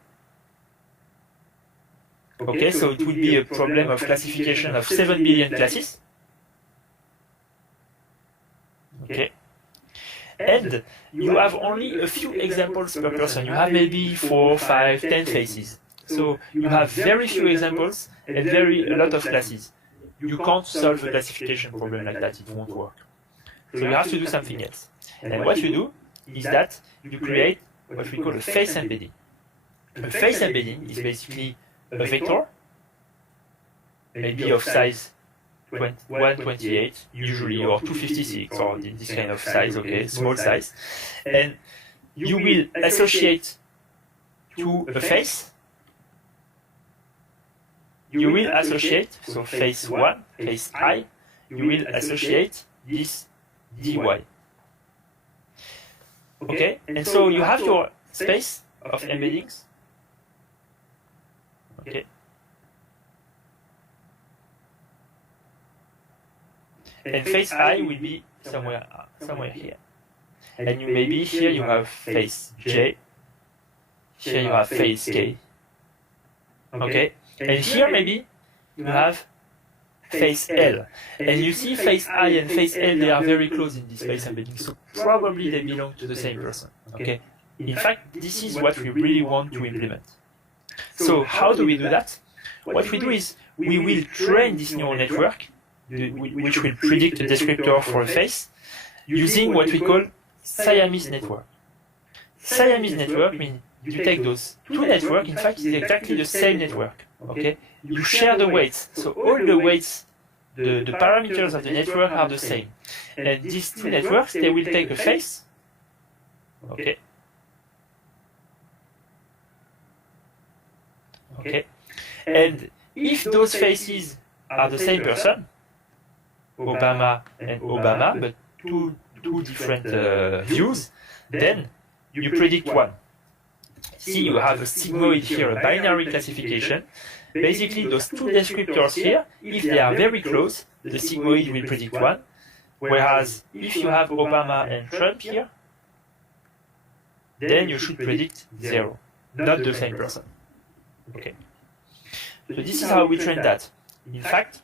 Okay, so it would be a problem of classification of 7 billion classes. Okay. And you have only a few examples per person. You have maybe 4, 5, 10 faces. So you have very few examples and a lot of classes. You can't solve a classification problem like that, it won't work. So you have to do something else. And what you do is that you create what we call a face embedding. A face embedding is basically a vector, maybe of size 128 usually, or 256, or this kind of size, okay, small size. And you will associate to a face. You will associate, so face 1, face I, you will associate this dy. Okay, and so you have your space of embeddings. Okay. And face I will be somewhere here. And maybe here you have face J, here you have face K. Okay, and here maybe you have face L. And you see face I and face L, they are very close in this face embedding, so probably they belong to the same person. Okay, in fact, this is what we really want to implement. So how do we do that? What we do is we will train this neural network, which will predict a descriptor for a face, using what we call Siamese network. Siamese network means you take those two networks, in fact it's exactly the same network. Okay? You share the weights, so all the weights, the parameters of the network are the same. And these two networks, they will take a face. Okay? Okay? And if those faces are the same person, Obama and Obama, but two different views, then you predict one. See, you have a sigmoid here, a binary classification. Basically, those two descriptors here, if they are very close, the sigmoid will predict one. Whereas, if you have Obama and Trump here, then you should predict 0, not the same person. Okay. So this is how we train that. In fact,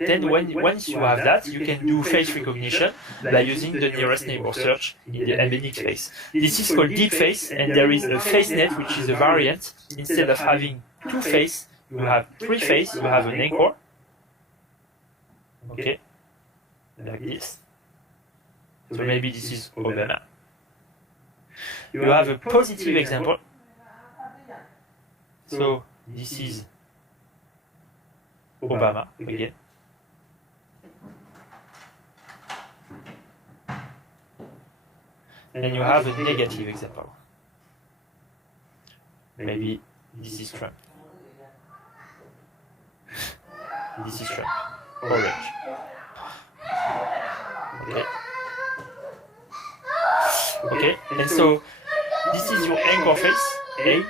then once you have that, you can do face recognition by using the nearest neighbor search in the embedding space. This is called deep face, and there is a face net, which is a variant. Instead of having 2 face, you have 3 face, you have an anchor. Okay, like this. So maybe this is Obama. You have a positive example. So this is Obama again. And you have a negative example. Maybe this is Trump. This is Trump. Orange. Okay. Okay, and so this is your anchor face, A.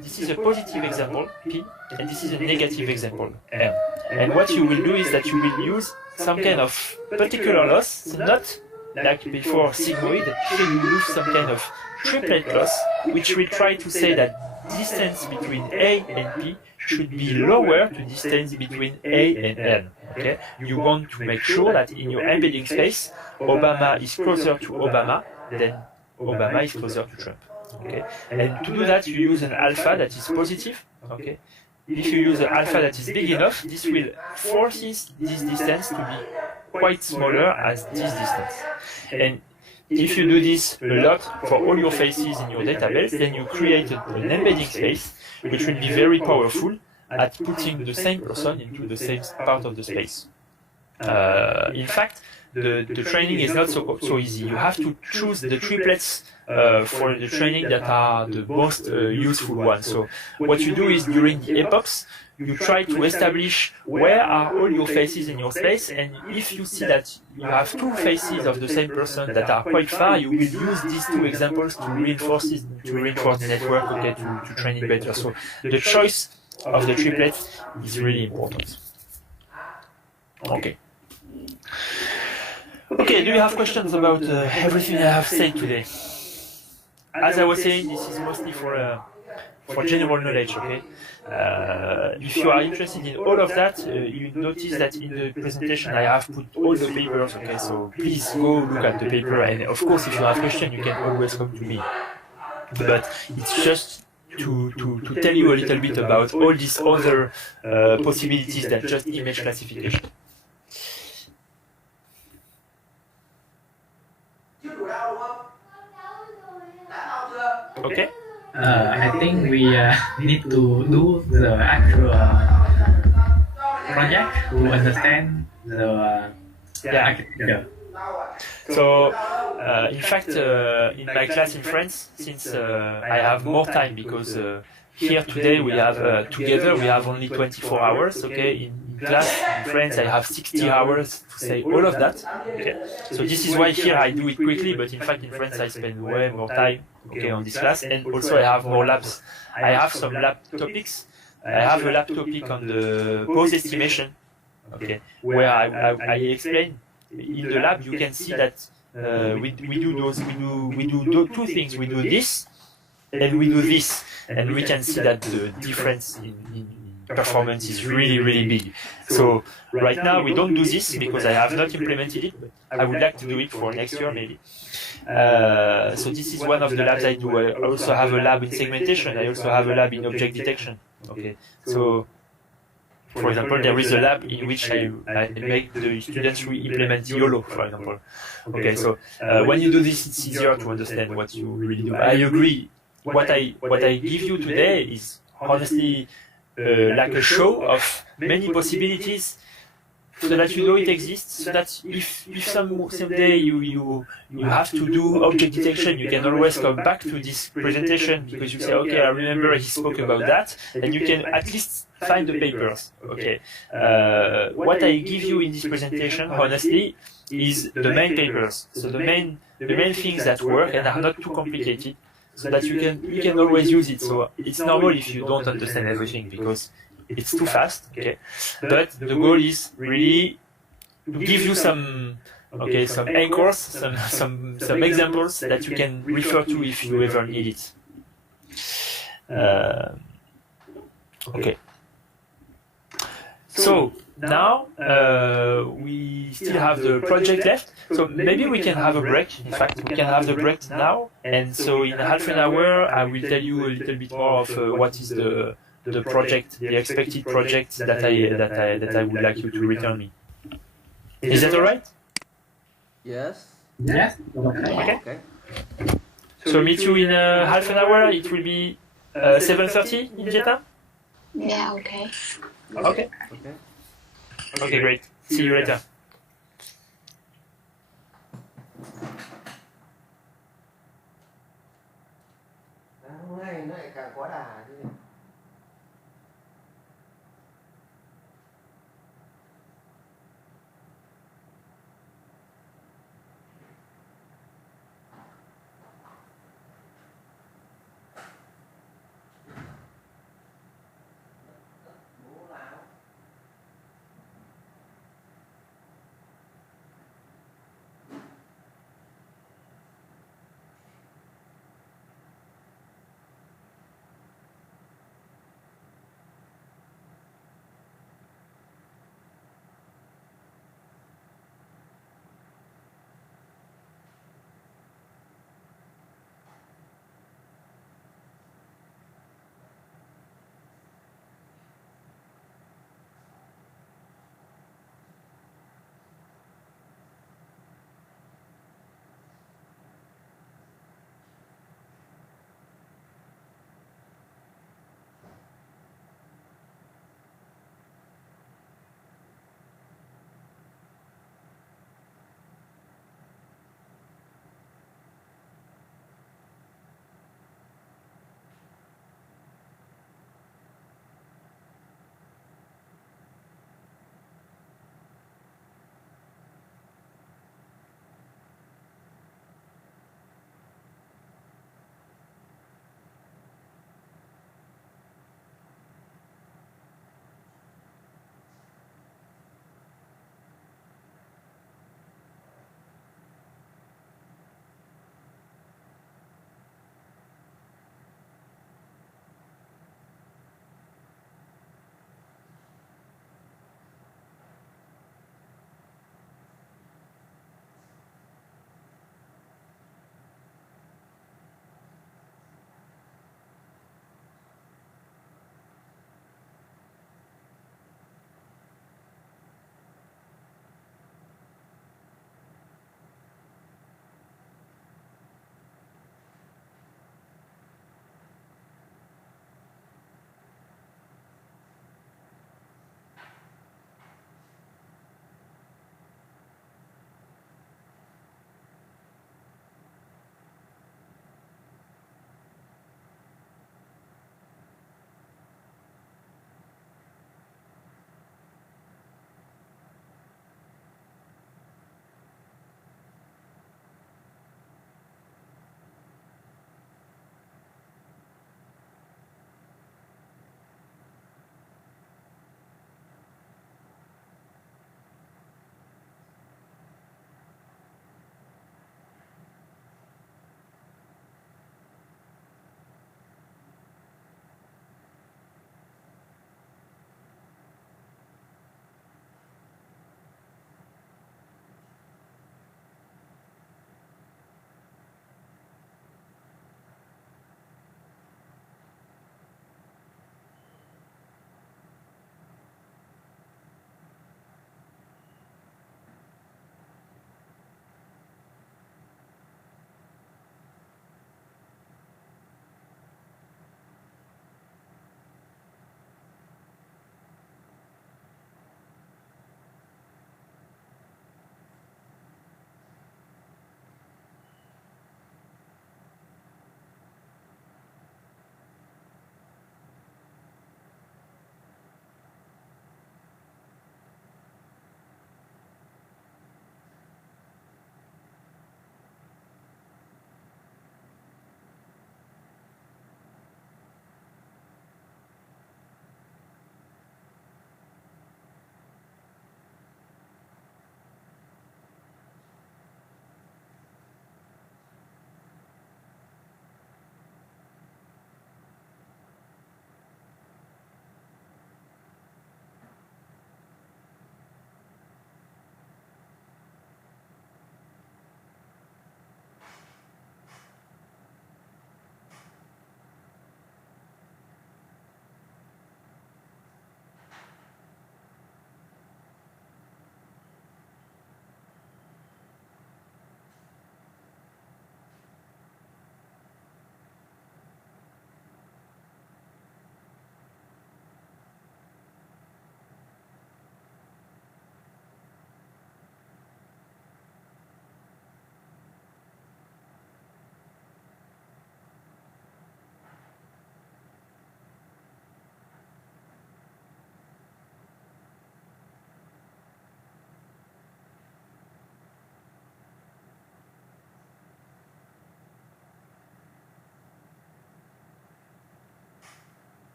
This is a positive example, P, and this is a negative example, M. And what you will do is that you will use some kind of particular loss, so not like before sigmoid, here you use some kind of triplet loss, which will try to say that distance between A and P should be lower to distance between A and N. Okay? You want to make sure that in your embedding space, Obama is closer to Obama than Obama is closer to Trump. Okay? And to do that, you use an alpha that is positive. Okay? If you use an alpha that is big enough, this will force this distance to be quite smaller as this distance. And if you do this a lot for all your faces in your database, then you create an embedding space which will be very powerful at putting the same person into the same part of the space. In fact, the training is not so easy. You have to choose the triplets for the training that are the most useful ones. So what you do is during the epochs, you try to establish where are all your faces in your space, and if you see that you have 2 faces of the same person that are quite far, you will use these 2 examples to reinforce the network, okay, to train it better. So the choice of the triplets is really important. Okay. Okay, do you have questions about everything I have said today? as I was saying, this is mostly for general knowledge, okay? If you are interested in all of that, you notice that in the presentation I have put all the papers, okay? So please go look at the paper, and of course, if you have questions, you can always come to me. But it's just to tell you a little bit about all these other possibilities than just image classification. Okay? I think we need to do the actual project to understand the architecture. So, in fact, in my class in France, since I have more time because here today we have together we have only 24 hours. Okay, in class in France I have 60 hours to say all of that. Okay, so this is why here I do it quickly, but in fact in France I spend way more time. Okay, on this class, and also I have more labs. I have some lab topics. I have a lab topic on the pose estimation. Okay, where I explain. In the lab, you can see that we do two things. We do this, and we do this, and we can see that the difference in performance is really big. So right now we don't do this because I have not implemented it, but I would like to do it for next year maybe. So this is one of the labs I do. I also have a lab in segmentation. I also have a lab in object detection. Okay, so. For example, there is a lab in which I make the students implement YOLO, for example. Okay, so when you do this, it's easier to understand what you really do. I agree. What I give you today is honestly like a show of many possibilities, so that you know it exists. So that if someday you have to do object detection, you can always come back to this presentation because you say, okay, I remember he spoke about that, and you can at least find the papers. Okay, what I give you in this presentation, honestly, is the main papers. So the main things that work and are not too complicated, so that you can always use it. So it's normal if you don't understand everything because it's too fast. Okay, but the goal is really to give you some anchors, some examples that you can refer to if you ever need it. Okay. So now we still have the project left. So maybe we can have a break. In fact, we can have the break now. And so in half an hour, I will tell you a little bit more of what is the project, the expected project that I would like you to return me. Is that all right? Yes. Yes. Okay. So meet you in half an hour. It will be 7:30 in Vietnam. Yeah, okay. Okay. Okay, great. See you later. Hôm nay nó lại càng quá đà chứ.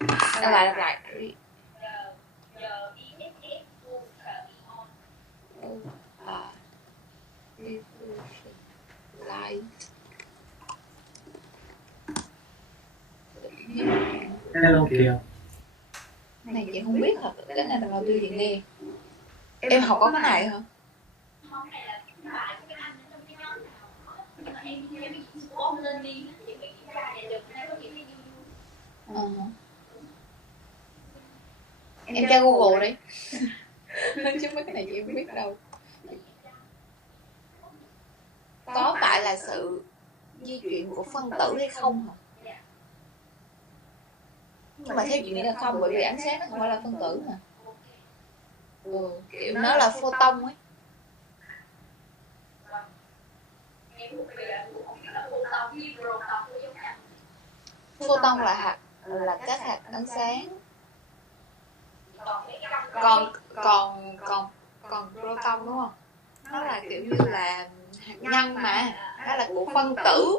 Lặp lại. Lại. Hello Kiều. Này chị không biết hả? Cái này là đầu tiên chị nghe. Em học có cái này hả? Em tra Google đi. Chứ mấy cái này chị không biết đâu. Có phải là sự di chuyển của phân tử hay không hả? Nhưng mà theo chị nghĩ là không, bởi vì ánh sáng nó không phải là phân tử mà. Kiểu nó là photon ấy. Photon là các hạt ánh sáng. Còn proton đúng không? Nó là kiểu như là hạt nhân mà, nó là của phân tử.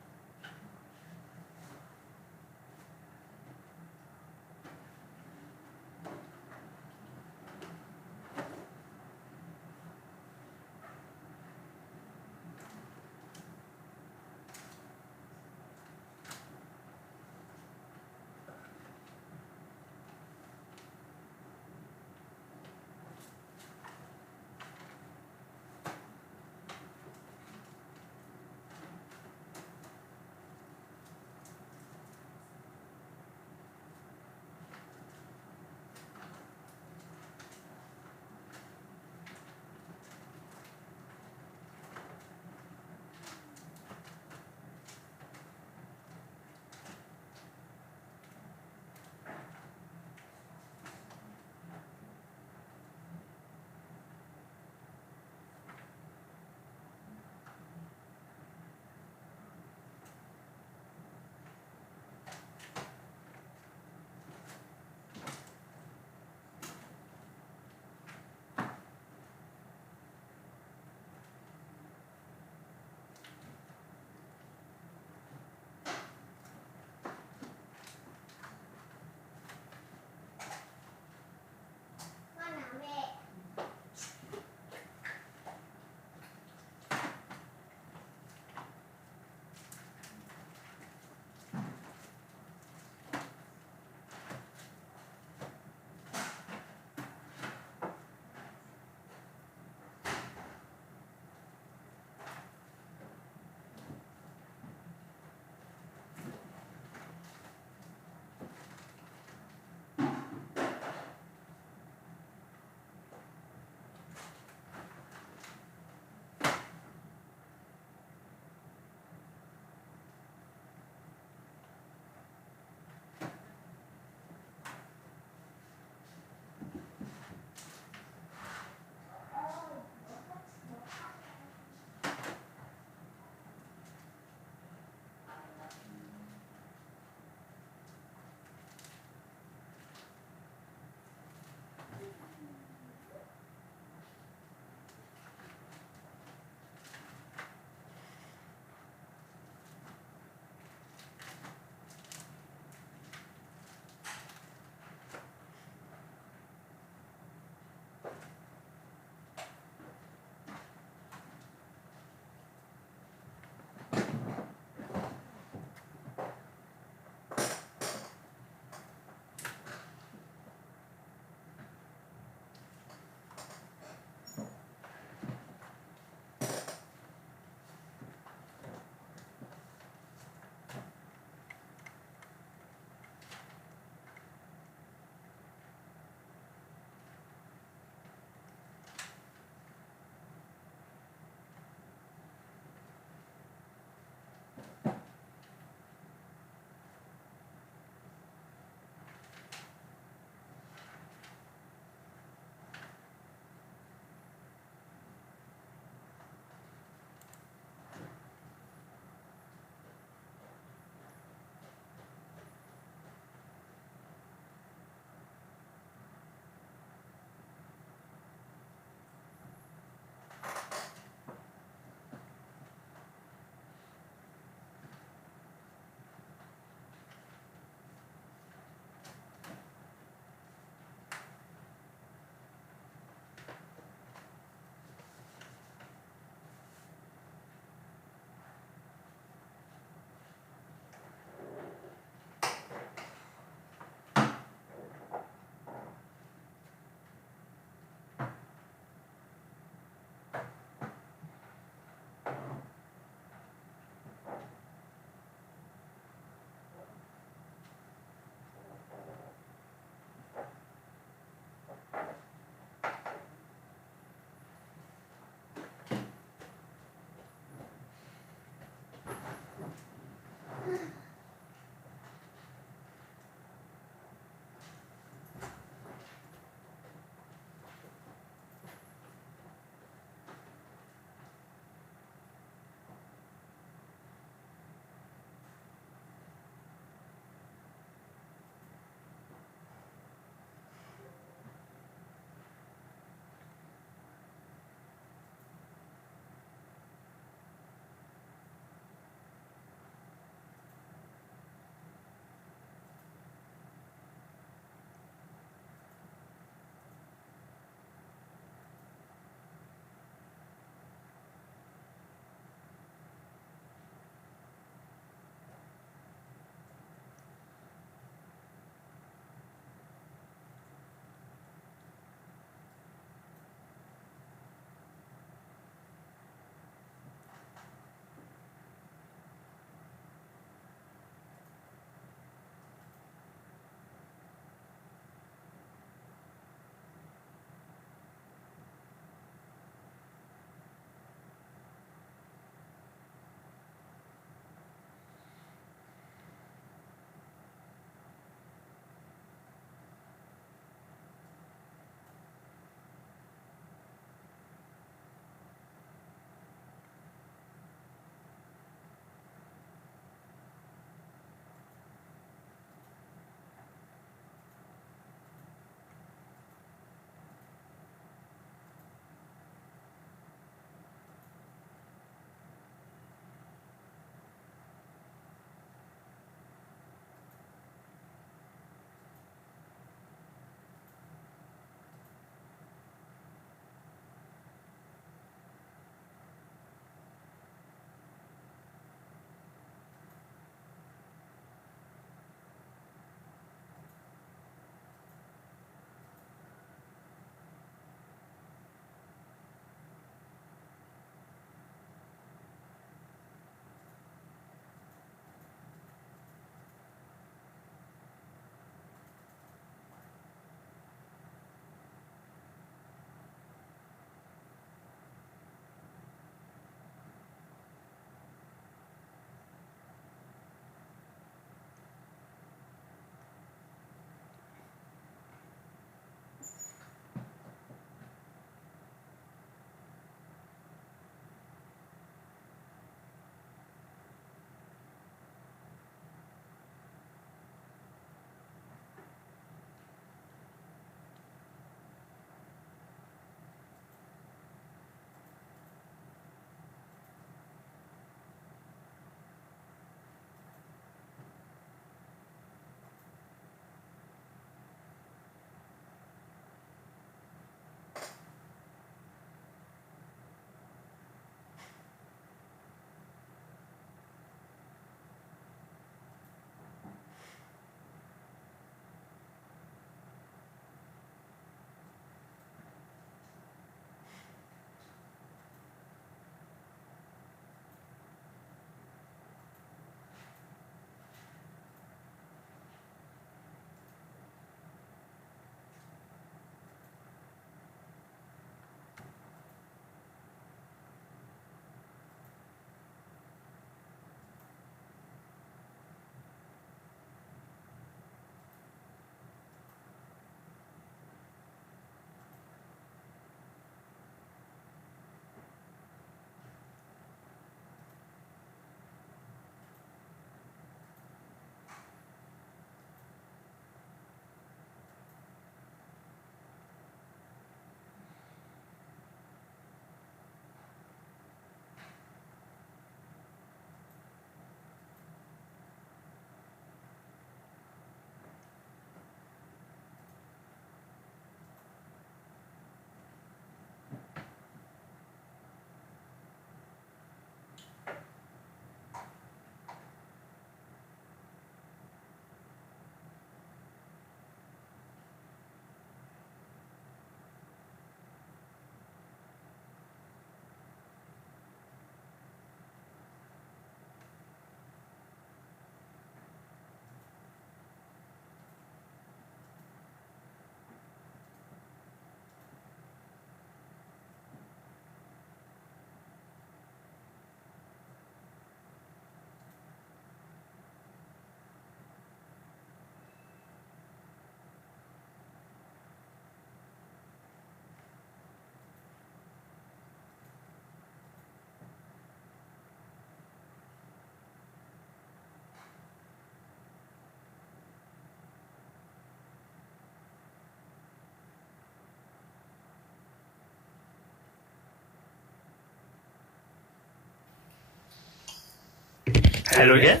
Hello again.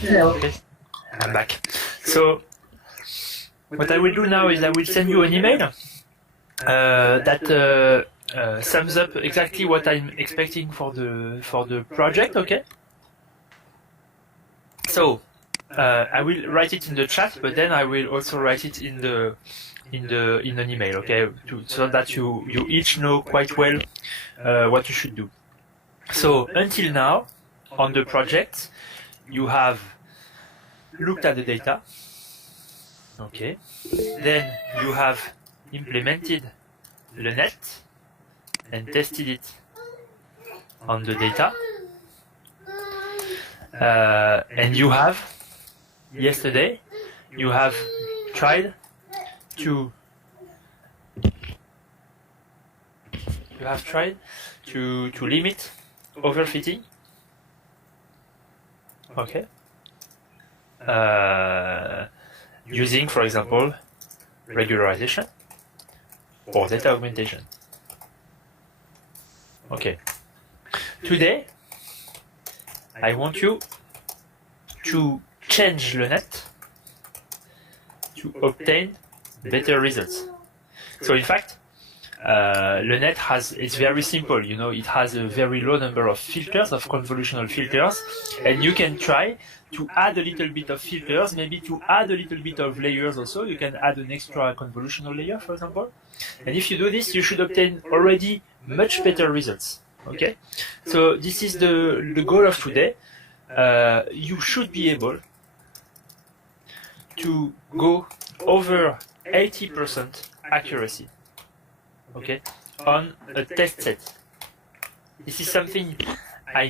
Hello. Okay, I'm back. So, what I will do now is I will send you an email that sums up exactly what I'm expecting for the project. Okay. So, I will write it in the chat, but then I will also write it in an email. Okay, so that you each know quite well what you should do. So until now, on the project, you have looked at the data. Okay. Then you have implemented the net and tested it on the data. And you have, yesterday, you have tried to limit overfitting. Okay. Using, for example, regularization or data augmentation. Okay. Today, I want you to change the net to obtain better results. So in fact, the net it's very simple, you know, it has a very low number of filters, of convolutional filters, and you can try to add a little bit of filters, maybe to add a little bit of layers also. You can add an extra convolutional layer, for example. And if you do this, you should obtain already much better results. Okay? So this is the goal of today. You should be able to go over 80% accuracy, okay, on a test set. This is something I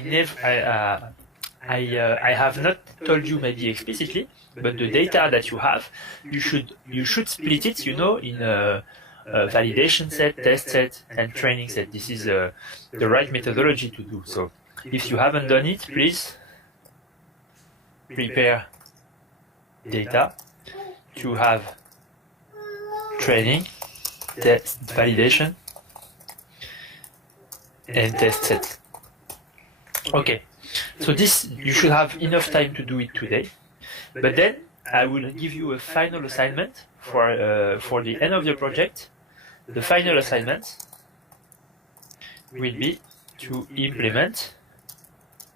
have not told you maybe explicitly, but the data that you have, you should split it, you know, in a validation set, test set, and training set. This is the right methodology to do. So if you haven't done it, please prepare data to have training, test, validation, and test set. Okay, so this, you should have enough time to do it today. But then I will give you a final assignment for the end of the project. The final assignment will be to implement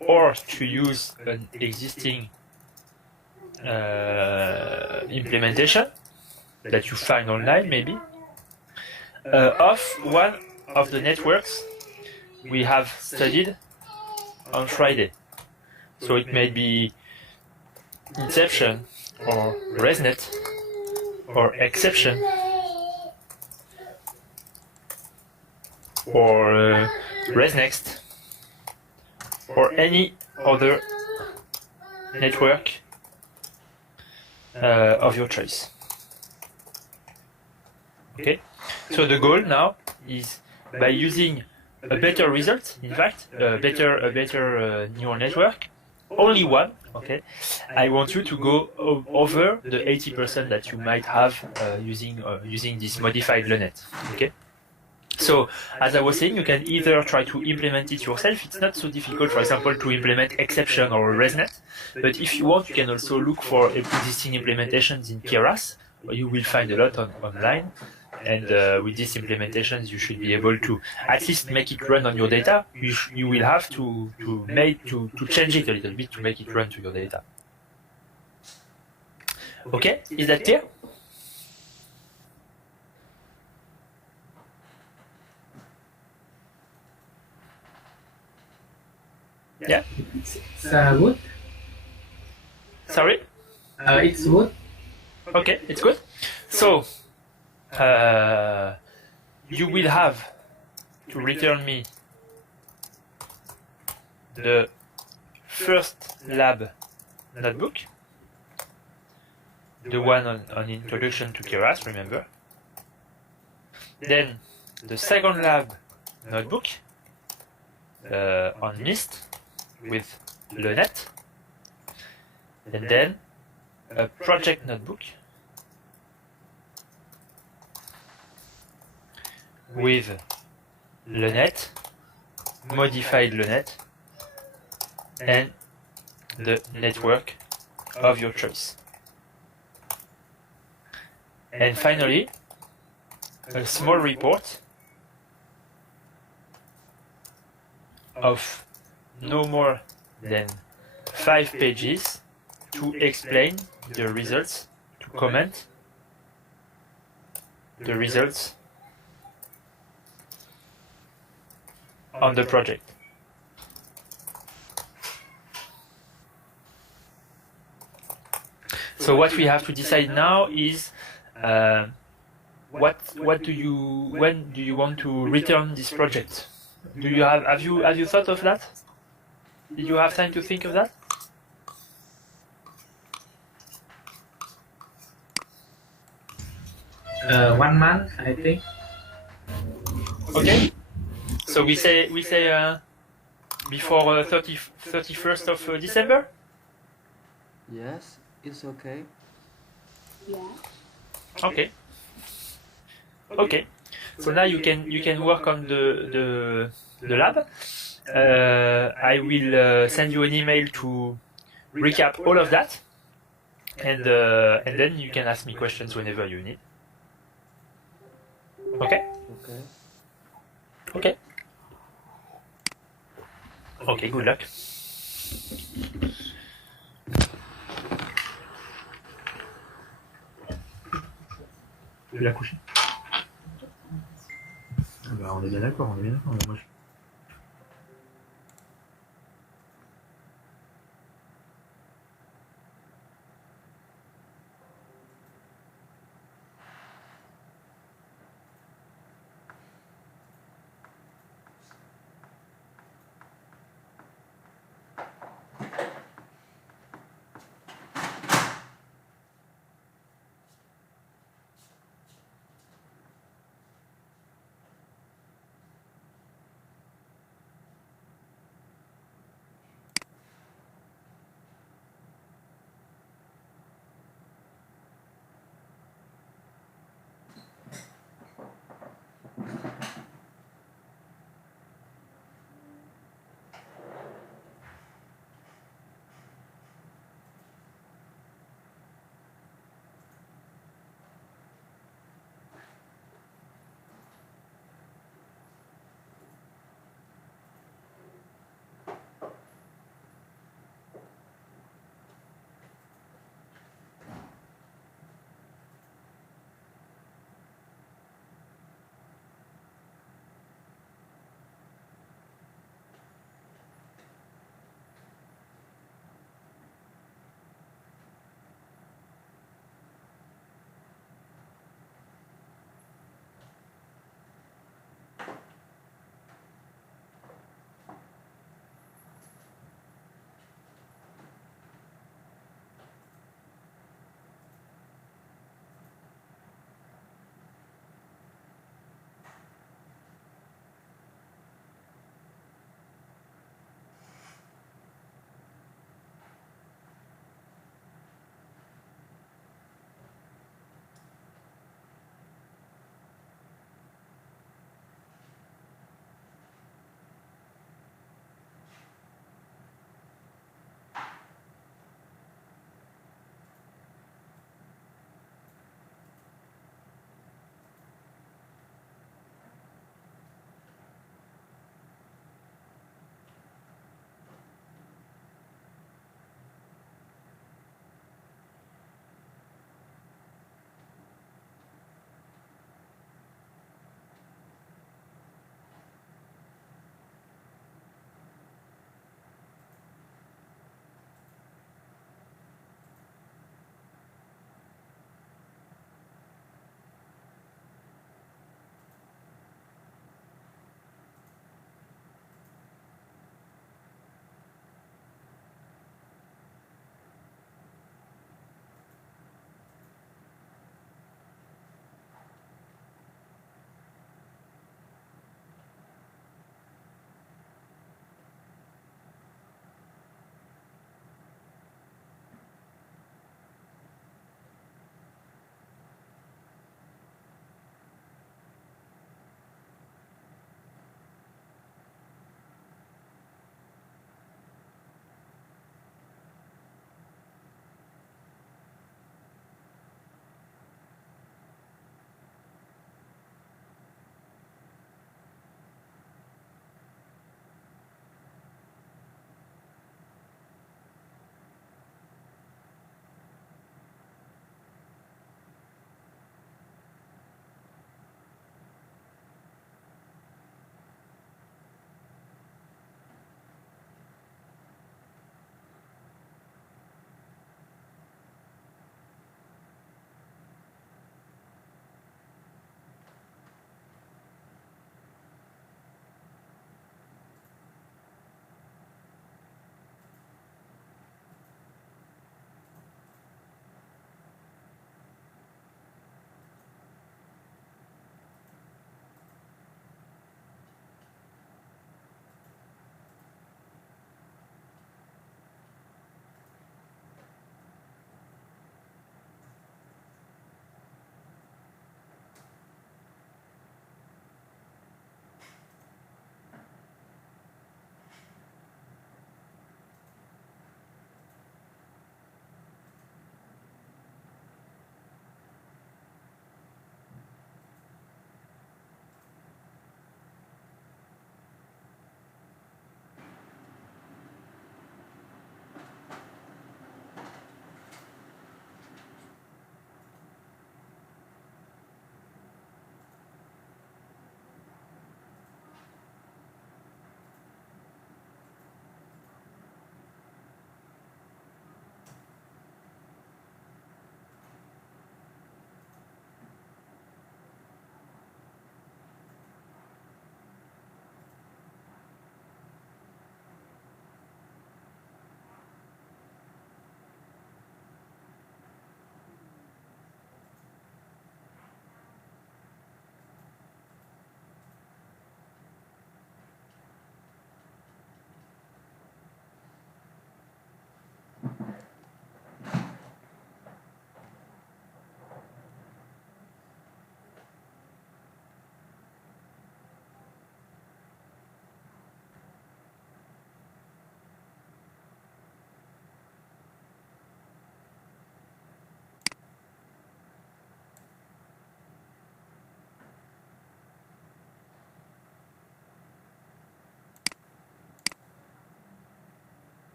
or to use an existing implementation that you find online maybe of one of the networks we have studied on Friday. So it may be Inception or ResNet or Exception or ResNext or any other network of your choice. Okay, so the goal now is, by using a better result, in fact, a better neural network, only one, okay, I want you to go over the 80% that you might have using this modified LeNet, okay? So, as I was saying, you can either try to implement it yourself. It's not so difficult, for example, to implement Exception or ResNet. But if you want, you can also look for existing implementations in Keras. You will find a lot online. And with these implementations, you should be able to at least make it run on your data. You will have to change it a little bit to make it run to your data. Okay, is that clear? Yeah. It's good. Sorry? It's good. Okay, it's good. So, you will have to return me the first lab notebook, the one on Introduction to Keras, remember. Then the second lab notebook on MIST with LeNet, and then a project notebook with LeNet, modified LeNet, and the network of your choice. And finally, a small report of no more than 5 pages to explain the results, to comment the results on the project. So what we have to decide now is when do you want to return this project? Have you thought of that? Did you have time to think of that? One month, I think. Okay. So we say before 31st of December. Yes, it's okay. Okay. Okay. So now you can work on the lab. I will send you an email to recap all of that, and then you can ask me questions whenever you need. Okay. Okay. Okay. Okay. Good luck. Tu l'as couché? Bah, on est bien d'accord, mais moi je...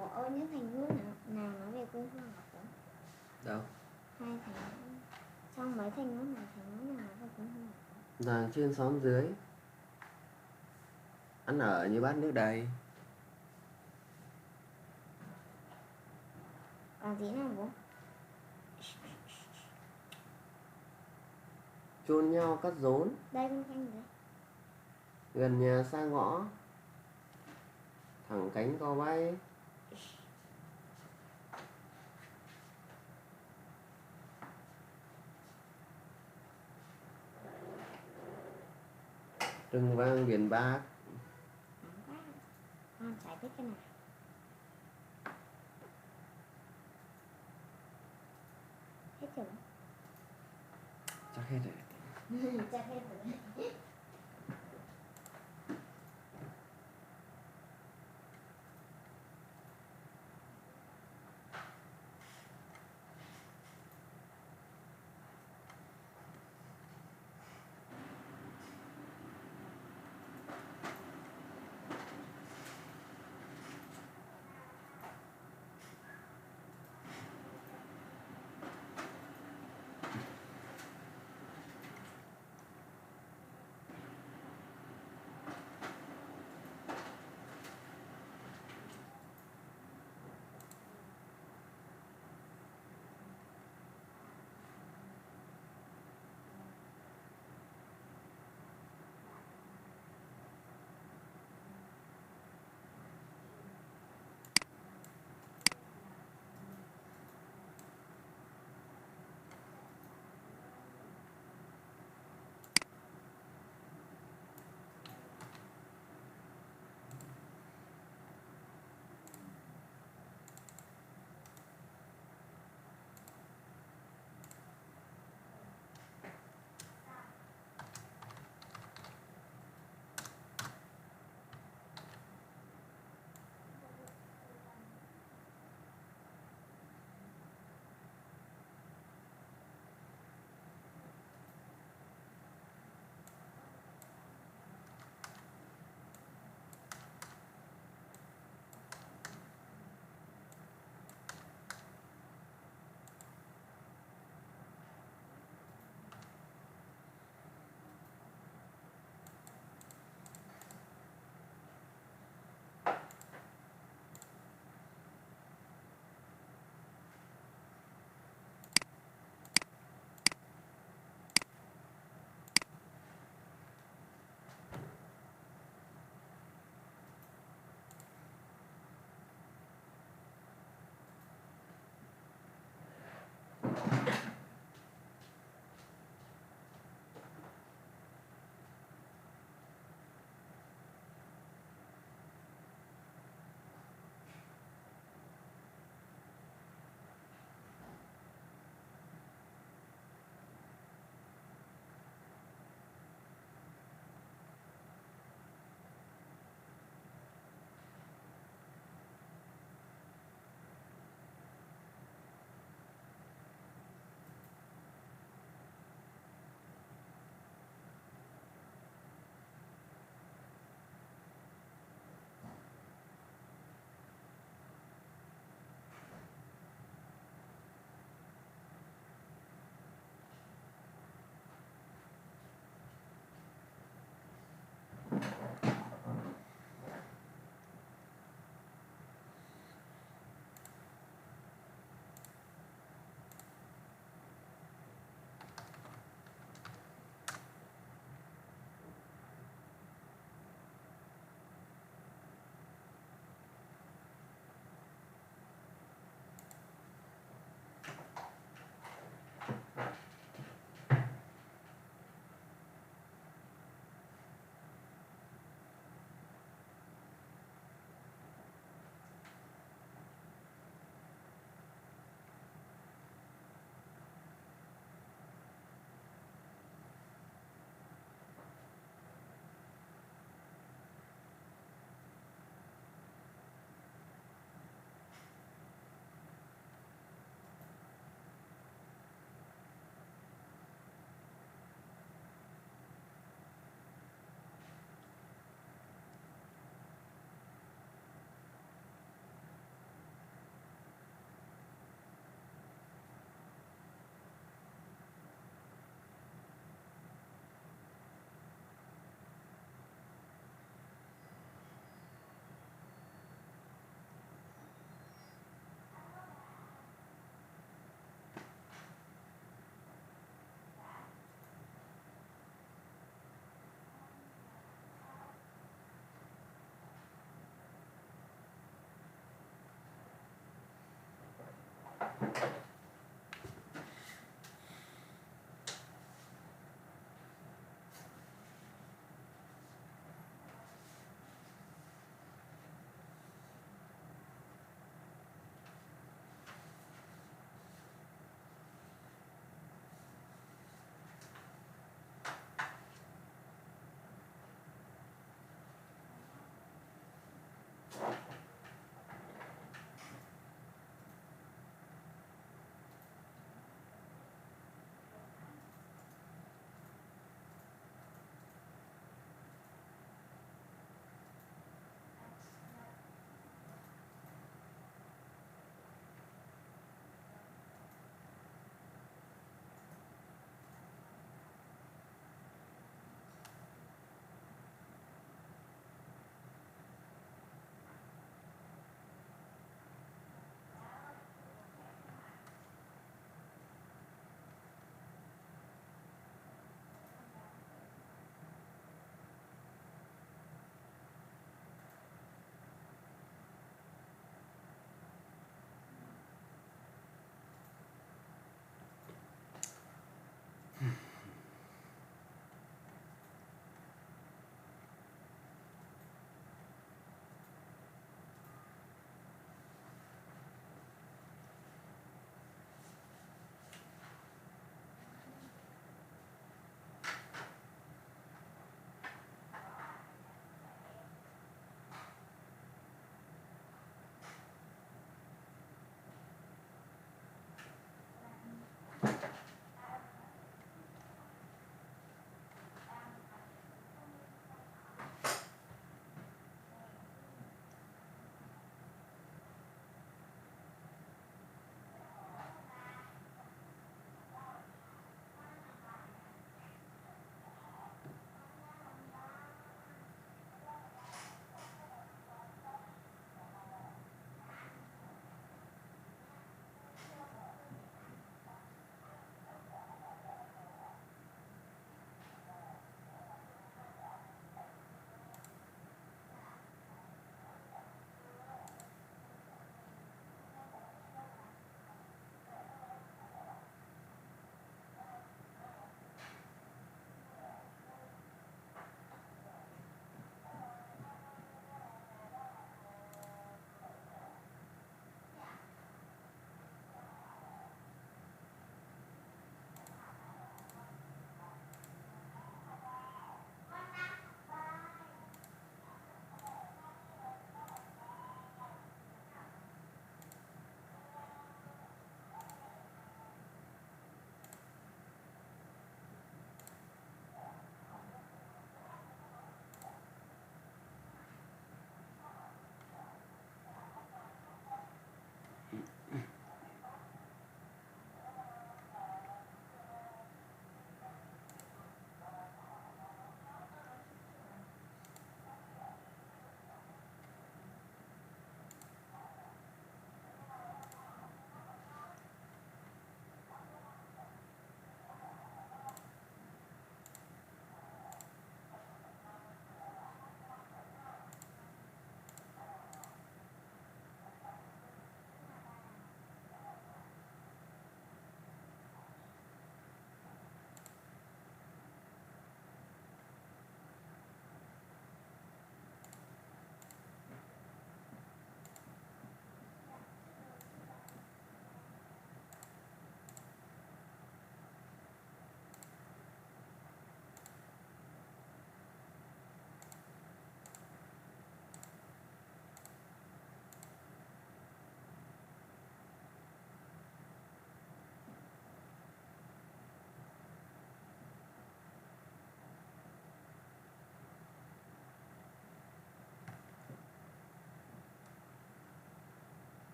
Ủa ơi, những thành ngữ nào nói về quê hương hả bố? Đâu? Hai thành ngữ. Trong mấy thành ngữ này, thành ngữ nào nói về quê hương hả bố? Làng trên xóm dưới. Ăn ở như bát nước đầy. Bằng tí nào bố? Chôn nhau cắt rốn. Đây con thanh đấy. Gần nhà xa ngõ. Thẳng cánh cò bay. Rừng vang biển bạc. Nóng quá. Con chả biết cái nào. Hết chưa bố? Chắc hết rồi. Chắc hết rồi.